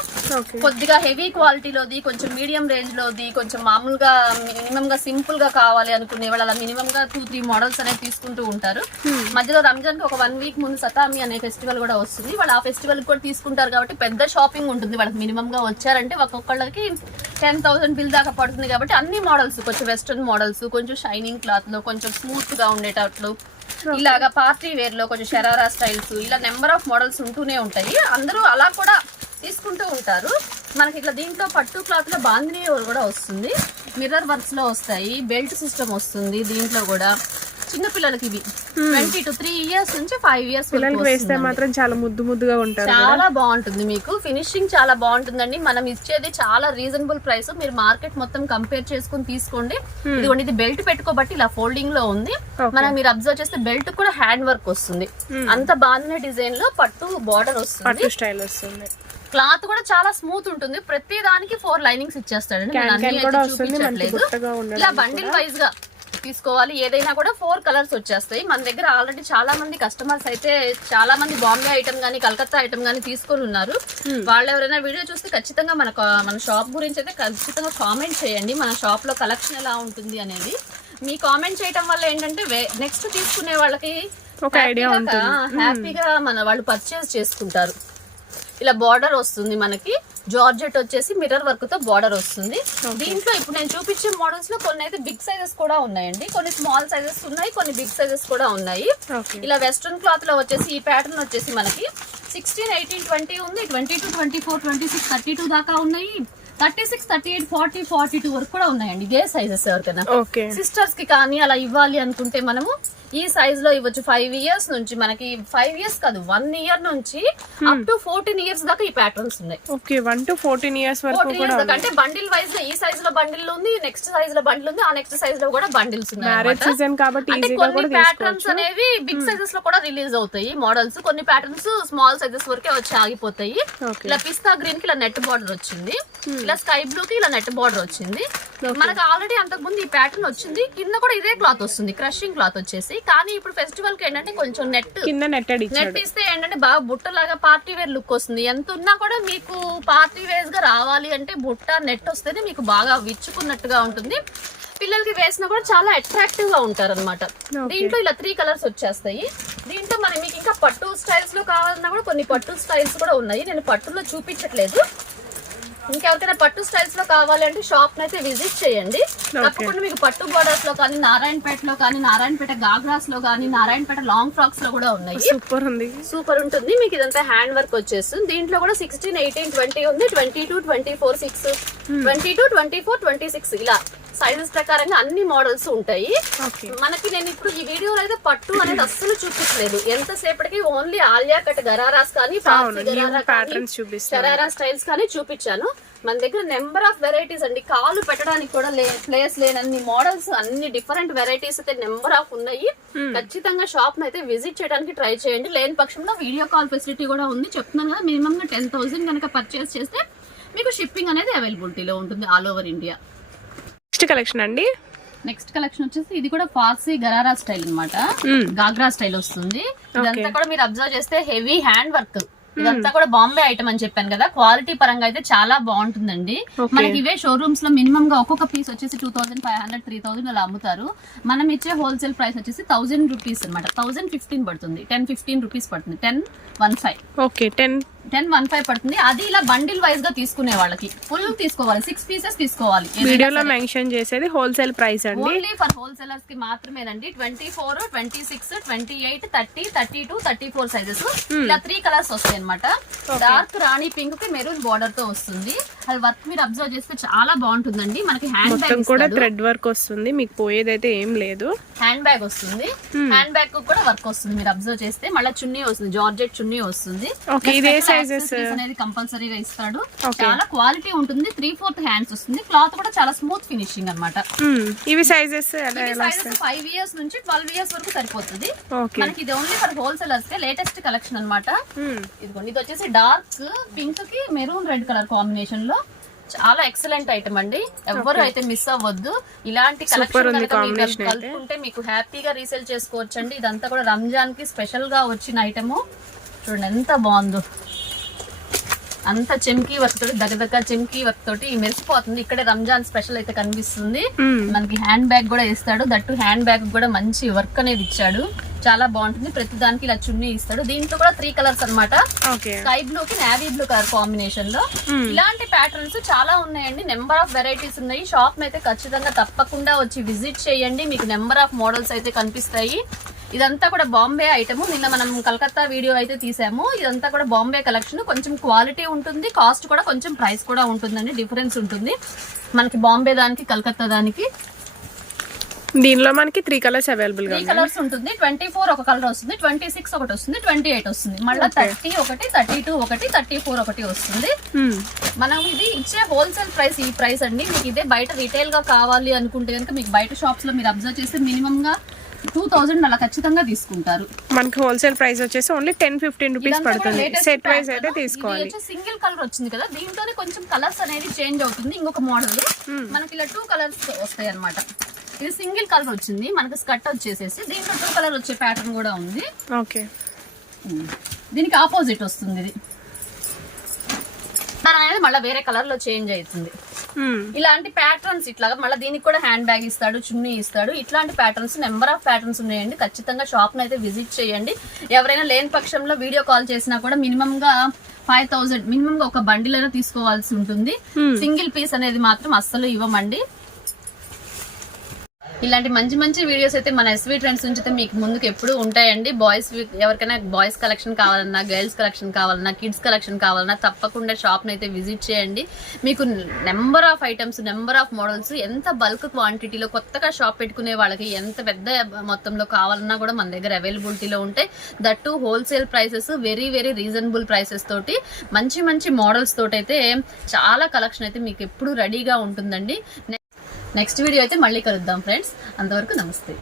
కొద్దిగా హెవీ క్వాలిటీలోది, కొంచెం మీడియం రేంజ్ లోది, కొంచెం మామూలుగా మినిమం గా సింపుల్ గా కావాలి అనుకునే వాళ్ళు అలా మినిమం గా 2-3 మోడల్స్ అనేది తీసుకుంటూ ఉంటారు. మధ్యలో రంజాన్ కి ఒక 1 week ముందు సతామి అనే ఫెస్టివల్ కూడా వస్తుంది. వాళ్ళు ఆ ఫెస్టివల్ కూడా తీసుకుంటారు కాబట్టి పెద్ద షాపింగ్ ఉంటుంది వాళ్ళకి. మినిమం గా వచ్చారంటే ఒక్కొక్కళ్ళకి 10,000 బిల్ దాకా పడుతుంది. కాబట్టి అన్ని మోడల్స్, కొంచెం వెస్ట్రన్ మోడల్స్, కొంచెం షైనింగ్ క్లాత్ లో, కొంచెం స్మూత్ గా ఉండేటట్లు, ఇలాగా పార్టీ వేర్ లో కొంచెం షరారా స్టైల్స్, ఇలా నెంబర్ ఆఫ్ మోడల్స్ ఉంటూనే ఉంటాయి. అందరూ అలా కూడా తీసుకుంటూ ఉంటారు. మనకి ఇట్లా దీంట్లో పట్టు క్లాత్ లో బాందినీ కూడా వస్తుంది. మిర్రర్ వర్క్స్ లో వస్తాయి. బెల్ట్ సిస్టమ్ వస్తుంది. దీంట్లో కూడా చిన్న పిల్లలకి ఇవి 20 to 3 years నుంచి 5 years వేస్తే మాత్రం చాలా ముద్దుగా ఉంటారు. చాలా బాగుంటుంది. మీకు ఫినిషింగ్ చాలా బాగుంటుందండి. మనం ఇచ్చేది చాలా రీజనబుల్ ప్రైస్. మీరు మార్కెట్ మొత్తం కంపేర్ చేసుకుని తీసుకోండి. ఇదిగోండి, ఇది బెల్ట్ పెట్టుకోబట్టి ఇలా ఫోల్డింగ్ లో ఉంది. మనం మీరు అబ్జర్వ్ చేస్తే బెల్ట్ కూడా హ్యాండ్ వర్క్ వస్తుంది. అంత బాగున్న డిజైన్ లో పట్టు బార్డర్ వస్తుంది. స్టైల్ వస్తుంది. క్లాత్ కూడా చాలా స్మూత్ ఉంటుంది. ప్రతి దానికి 4 లైనింగ్స్ ఇచ్చేస్తాడు. ఇలా బండిల్ వైజ్ గా తీసుకోవాలి. ఏదైనా కూడా 4 కలర్స్ వచ్చేస్తాయి. మన దగ్గర ఆల్రెడీ చాలా మంది కస్టమర్స్ అయితే చాలా మంది బాంబే ఐటమ్ గానీ, కలకత్తా ఐటమ్ గానీ తీసుకొని ఉన్నారు. వాళ్ళు ఎవరైనా వీడియో చూస్తే ఖచ్చితంగా మన షాప్ గురించి అయితే ఖచ్చితంగా కామెంట్ చేయండి. మన షాప్ లో కలెక్షన్ ఎలా ఉంటుంది అనేది. మీ కామెంట్ చేయడం వల్ల ఏంటంటే నెక్స్ట్ తీసుకునే వాళ్ళకి ఒక ఐడియా ఉంటుంది. హ్యాపీగా వాళ్ళు పర్చేస్ చేసుకుంటారు. ఇలా బార్డర్ వస్తుంది. మనకి జార్జెట్ వచ్చేసి మిర్రర్ వర్క్ తో బార్డర్ వస్తుంది. దీంట్లో ఇప్పుడు నేను చూపించే మోడల్స్ లో కొన్ని అయితే బిగ్ సైజెస్ కూడా ఉన్నాయండి. కొన్ని స్మాల్ సైజెస్ ఉన్నాయి, కొన్ని బిగ్ సైజెస్ కూడా ఉన్నాయి. ఇలా వెస్ట్రన్ క్లాత్ లో వచ్చేసి ఈ ప్యాటర్న్ వచ్చేసి మనకి 16, 18, 20 ఉంది. 22, 24, 26, 32 దాకా ఉన్నాయి. 36, 38, 40, 42 వరకు కూడా ఉన్నాయండి. ఇదే సైజెస్ ఎవరికైనా సిస్టర్స్ కి కానీ అలా ఇవ్వాలి అనుకుంటే మనము ఈ సైజ్ లో ఇవ్వచ్చు. 5 years నుంచి మనకి 5 years కాదు 1 year నుంచి అప్ టు 14 years దాకా ఈ ప్యాటర్న్స్ ఉన్నాయి. 1 to 14 years వరకు కూడా అంటే బండిల్ వైజ్ ఈ సైజ్ లో బండిల్ ఉంది, నెక్స్ట్ సైజ్ లో బండిల్ ఉంది, ఆ నెక్స్ట్ సైజ్ లో కూడా బండిల్స్ ఉన్నాయి. మ్యారేజ్ సీజన్ కాబట్టి ఈజీగా కూడా ప్యాటర్న్స్ అనేవి బిగ్ సైజెస్ లో కూడా రిలీజ్ అవుతాయి మోడల్స్. కొన్ని ప్యాటర్న్స్ స్మాల్ సైజెస్ వరకే వచ్చి ఆగిపోతాయి. ఇలా పిస్తా గ్రీన్ కి ఇలా నెట్ బార్డర్ వచ్చింది. ఇలా స్కై బ్లూ కి ఇలా నెట్ బార్డర్ వచ్చింది. మనకు ఆల్రెడీ అంతకు ముందు ఈ ప్యాటర్న్ వచ్చింది. కింద కూడా ఇదే క్లాత్ వస్తుంది, క్రషింగ్ క్లాత్ వచ్చేసి. కానీ ఇప్పుడు ఫెస్టివల్ కి ఏంటంటే కొంచెం నెట్ ఇస్తే ఏంటంటే బాగా బుట్టలాగా పార్టీ వేర్ లుక్ వస్తుంది. ఎంత ఉన్నా కూడా మీకు పార్టీ వేర్ గా రావాలి అంటే బుట్ట నెట్ వస్తేనే మీకు బాగా విచ్చుకున్నట్టుగా ఉంటుంది. పిల్లలకి వేసినా కూడా చాలా అట్రాక్టివ్ గా ఉంటారు అనమాట. దీంట్లో ఇలా 3 కలర్స్ వచ్చేస్తాయి. దీంట్లో మరి మీకు ఇంకా పట్టు స్టైల్స్ లో కావాలన్నా కూడా కొన్ని పట్టు స్టైల్స్ కూడా ఉన్నాయి. నేను పట్టులో చూపించట్లేదు. ఇంకెవరికైనా పట్టు స్టైల్స్ లో కావాలి అంటే షాప్ అయితే విజిట్ చేయండి. తప్పకుండా మీకు పట్టు బోర్డర్స్ లో కానీ, నారాయణపేటలో కానీ, నారాయణపేట గాగ్రాస్ లో కానీ, నారాయణపేట లాంగ్ ఫ్రాక్స్ లో కూడా ఉన్నాయి. సూపర్ ఉంటుంది. మీకు ఇదంతా హ్యాండ్ వర్క్ వచ్చేస్తుంది. దీంట్లో కూడా 16, 18, 20 ఉంది. 22, 24, 6, 22, 24, 26 ఇలా సైజెస్ ప్రకారంగా అన్ని మోడల్స్ ఉంటాయి. ఓకే మనకి నేను ఇప్పుడు ఈ వీడియోలో అయితే పట్టు అనేది అస్సలు చూపించలేదు. ఎంతసేపటికి ఓన్లీ ఆలియా కట్ గరారాస్ కానీ ప్యాటర్న్స్ చూపిస్తాను, షరారా స్టైల్స్ కానీ చూపించాను. మన దగ్గర నెంబర్ ఆఫ్ వెరైటీస్ అండి, కాలు పెట్టడానికి కూడా ప్లేస్ లేనన్ని మోడల్స్, అన్ని డిఫరెంట్ వెరైటీస్ అయితే నెంబర్ ఆఫ్ ఉన్నాయి. ఖచ్చితంగా షాప్ ని అయితే విజిట్ చేయడానికి ట్రై చేయండి. లేని పక్షంలో వీడియో కాల్ ఫెసిలిటీ కూడా ఉంది. చెప్తున్నాను కదా, మినిమం 10,000 కనుక పర్చేస్ చేస్తే మీకు షిప్పింగ్ అనేది అవైలబిలిటీలో ఉంటుంది all over India. Next collection అండి. నెక్స్ట్ కలెక్షన్ వచ్చేసి ఇది కూడా ఫార్సీ గరారా స్టైల్ అన్నమాట. గాగ్రా స్టైల్ వస్తుంది. ఇదంతా కూడా మీరు అబ్జర్వ్ చేస్తే హెవీ హ్యాండ్ వర్క్. ఇదంతా కూడా బాంబే ఐటమ్ అని చెప్పాను కదా, క్వాలిటీ పరంగా అయితే చాలా బాగుంటుందండి. మనకి ఇవే షోరూమ్స్ లో మినిమం గా ఒక్కొక్క పీస్ వచ్చేసి 2,500 3,000 అలా అమ్ముతారు. మనం ఇచ్చే హోల్సేల్ ప్రైస్ వచ్చేసి 1,000 రూపీస్ అనమాట. 1,015 పడుతుంది, 10-15 రూపీస్ పడుతుంది. 10-15 ఓకే 10-15 పడుతుంది. అది ఇలా బండిల్ వైజ్ గా తీసుకునే వాళ్ళకి ఫుల్ తీసుకోవాలి, 6 పీసెస్ తీసుకోవాలి. వీడియోలో మెన్షన్ చేసేది హోల్సేల్ ప్రైస్ అండి, ఓన్లీ ఫర్ హోల్సేలర్స్ కి మాత్రమేనండి. 24, 26, 28, 30, 32, 34 సైజెస్ ఇలా 3 కలర్స్ వస్తాయి అనమాట. డార్క్ రాణి పింక్ కి మెరూన్ బార్డర్ తో వస్తుంది. అది వర్క్ మీరు అబ్జర్వ్ చేస్తే చాలా బాగుంటుందండి. మనకి హ్యాండ్ బ్యాగ్ కూడా థ్రెడ్ వర్క్ వస్తుంది, మీకు పోయేదైతే ఏం లేదు. హ్యాండ్ బ్యాగ్ వస్తుంది, హ్యాండ్ బ్యాగ్ కూడా వర్క్ వస్తుంది. మీరు అబ్జర్వ్ చేస్తే మళ్ళీ చున్నీ వస్తుంది, జార్జెట్ చున్నీ వస్తుంది. అనేది కంపల్సరీగా ఇస్తాడు. చాలా క్వాలిటీ ఉంటుంది. 3/4 హ్యాండ్స్ వస్తుంది. క్లాత్ కూడా చాలా స్మూత్ ఫినిషింగ్ అన్నమాట. ఇవి సైజెస్ 5 ఇయర్స్ నుంచి 12 ఇయర్స్ వరకు సరిపోతుంది. మనకి ఇది only for wholesalers K latest collection అన్నమాట. ఇది వచ్చేసి డార్క్ పింక్ కి మెరూన్ రెడ్ కలర్ కాంబినేషన్ లో చాలా ఎక్సలెంట్ ఐటమ్ అండి. ఎవరు అయితే మిస్ అవ్వద్దు. ఇలాంటి కలెక్షన్ కలుపుకుంటే మీకు హ్యాపీగా రీసేల్ చేసుకోవచ్చు అండి. ఇదంతా కూడా రంజాన్ కి స్పెషల్ గా వచ్చిన ఐటమ్. చూడండి ఎంత బాగుందో, అంత చెమ్కీ వర్క్ తోటి, దగ్గర చెమ్కీ వర్క్ తోటి మెరిసిపోతుంది. ఇక్కడే రంజాన్ స్పెషల్ అయితే కనిపిస్తుంది. మనకి హ్యాండ్ బ్యాగ్ కూడా ఇస్తాడు. దట్టు హ్యాండ్ బ్యాగ్ కూడా మంచి వర్క్ అనేది ఇచ్చాడు. చాలా బాగుంటుంది. ప్రతి దానికి ఇలా చున్నీ ఇస్తాడు. దీంట్లో కూడా 3 కలర్స్ అన్నమాట. స్కై బ్లూ కి నేవీ బ్లూ కలర్ కాంబినేషన్ లో ఇలాంటి ప్యాటర్న్స్ చాలా ఉన్నాయండి. నెంబర్ ఆఫ్ వెరైటీస్ ఉన్నాయి. షాప్ అయితే ఖచ్చితంగా తప్పకుండా వచ్చి విజిట్ చేయండి. మీకు నెంబర్ ఆఫ్ మోడల్స్ అయితే కనిపిస్తాయి. ఇదంతా కూడా బాంబే ఐటమ్. నిన్న మనం కలకత్తా వీడియో అయితే తీసాము. ఇదంతా కూడా బాంబే కలెక్షన్. కొంచెం క్వాలిటీ ఉంటుంది, కాస్ట్ కూడా కొంచెం ప్రైస్ కూడా ఉంటుందండి, డిఫరెన్స్ ఉంటుంది మనకి బాంబే దానికి కలకత్తా దానికి. దీనిలో మనకి 3 కలర్స్ అవైలబుల్ గా 3 కలర్స్ ఉంటుంది. 24 ఒక కలర్ వస్తుంది, 26 ఒకటి వస్తుంది, 28 వస్తుంది, మళ్ళీ 30 ఒకటి, 32 ఒకటి, 34 ఒకటి వస్తుంది. మనం ఇది ఇచ్చే హోల్సేల్ ప్రైస్ ఈ ప్రైస్ అండి. మీకు ఇదే బయట రీటైల్ గా కావాలి అనుకుంటే కనుక మీకు బయట షాప్స్ లో మీరు అబ్జర్వ్ చేస్తే మినిమం గా 2,000 అలా ఖచ్చితంగా తీసుకుంటారు. మనకి హోల్సేల్ ప్రైస్ వచ్చేసి ఓన్లీ 10-15 రూపీస్ పడుతుంది. సెట్ వైస్ అయితే తీసుకోవాలి. సింగిల్ కలర్ వచ్చింది కదా, దీంట్లోనే కొంచెం కలర్స్ అనేది చేంజ్ అవుతుంది. ఇంకొక మోడల్ మనకి ఇలా 2 కలర్స్ వస్తాయి అనమాట. ఇది సింగిల్ కలర్ వచ్చింది మనకి, స్కర్ట్ వచ్చేసేసి దీంట్లో 2 కలర్ వచ్చే ప్యాటర్న్ కూడా ఉంది. ఓకే, దీనికి ఆపోజిట్ వస్తుంది. ఇది అనేది మళ్ళీ వేరే కలర్ లో చేంజ్ అవుతుంది. ఇలాంటి ప్యాటర్న్స్ ఇట్లాగా మళ్ళీ దీనికి కూడా హ్యాండ్ బ్యాగ్ ఇస్తాడు, చున్నీ ఇస్తాడు. ఇట్లాంటి ప్యాటర్న్స్ నెంబర్ ఆఫ్ ప్యాటర్న్స్ ఉన్నాయండి. ఖచ్చితంగా షాప్ ని అయితే విజిట్ చేయండి. ఎవరైనా లేని పక్షంలో వీడియో కాల్ చేసినా కూడా మినిమం గా 5,000 మినిమం గా ఒక బండిల్ అయినా తీసుకోవాల్సి ఉంటుంది. సింగిల్ పీస్ అనేది మాత్రం అస్సలు ఇవ్వమండి. ఇలాంటి మంచి మంచి వీడియోస్ అయితే మన ఎస్వీ ట్రెండ్స్ నుంచి అయితే మీకు ముందుకు ఎప్పుడు ఉంటాయండి. బాయ్స్ ఎవరికైనా బాయ్స్ కలెక్షన్ కావాలన్నా, గర్ల్స్ కలెక్షన్ కావాలన్నా, కిడ్స్ కలెక్షన్ కావాలన్నా తప్పకుండా షాప్ని అయితే విజిట్ చేయండి. మీకు number of items, number of models ఎంత బల్క్ క్వాంటిటీలో కొత్తగా షాప్ పెట్టుకునే వాళ్ళకి ఎంత పెద్ద మొత్తంలో కావాలన్నా కూడా మన దగ్గర అవైలబిలిటీలో ఉంటాయి. That wholesale prices, very very reasonable prices తోటి మంచి మంచి మోడల్స్ తోటి అయితే చాలా కలెక్షన్ అయితే మీకు ఎప్పుడు రెడీగా ఉంటుందండి. నెక్స్ట్ వీడియో అయితే మళ్ళీ కలుద్దాం ఫ్రెండ్స్. అంతవరకు నమస్తే.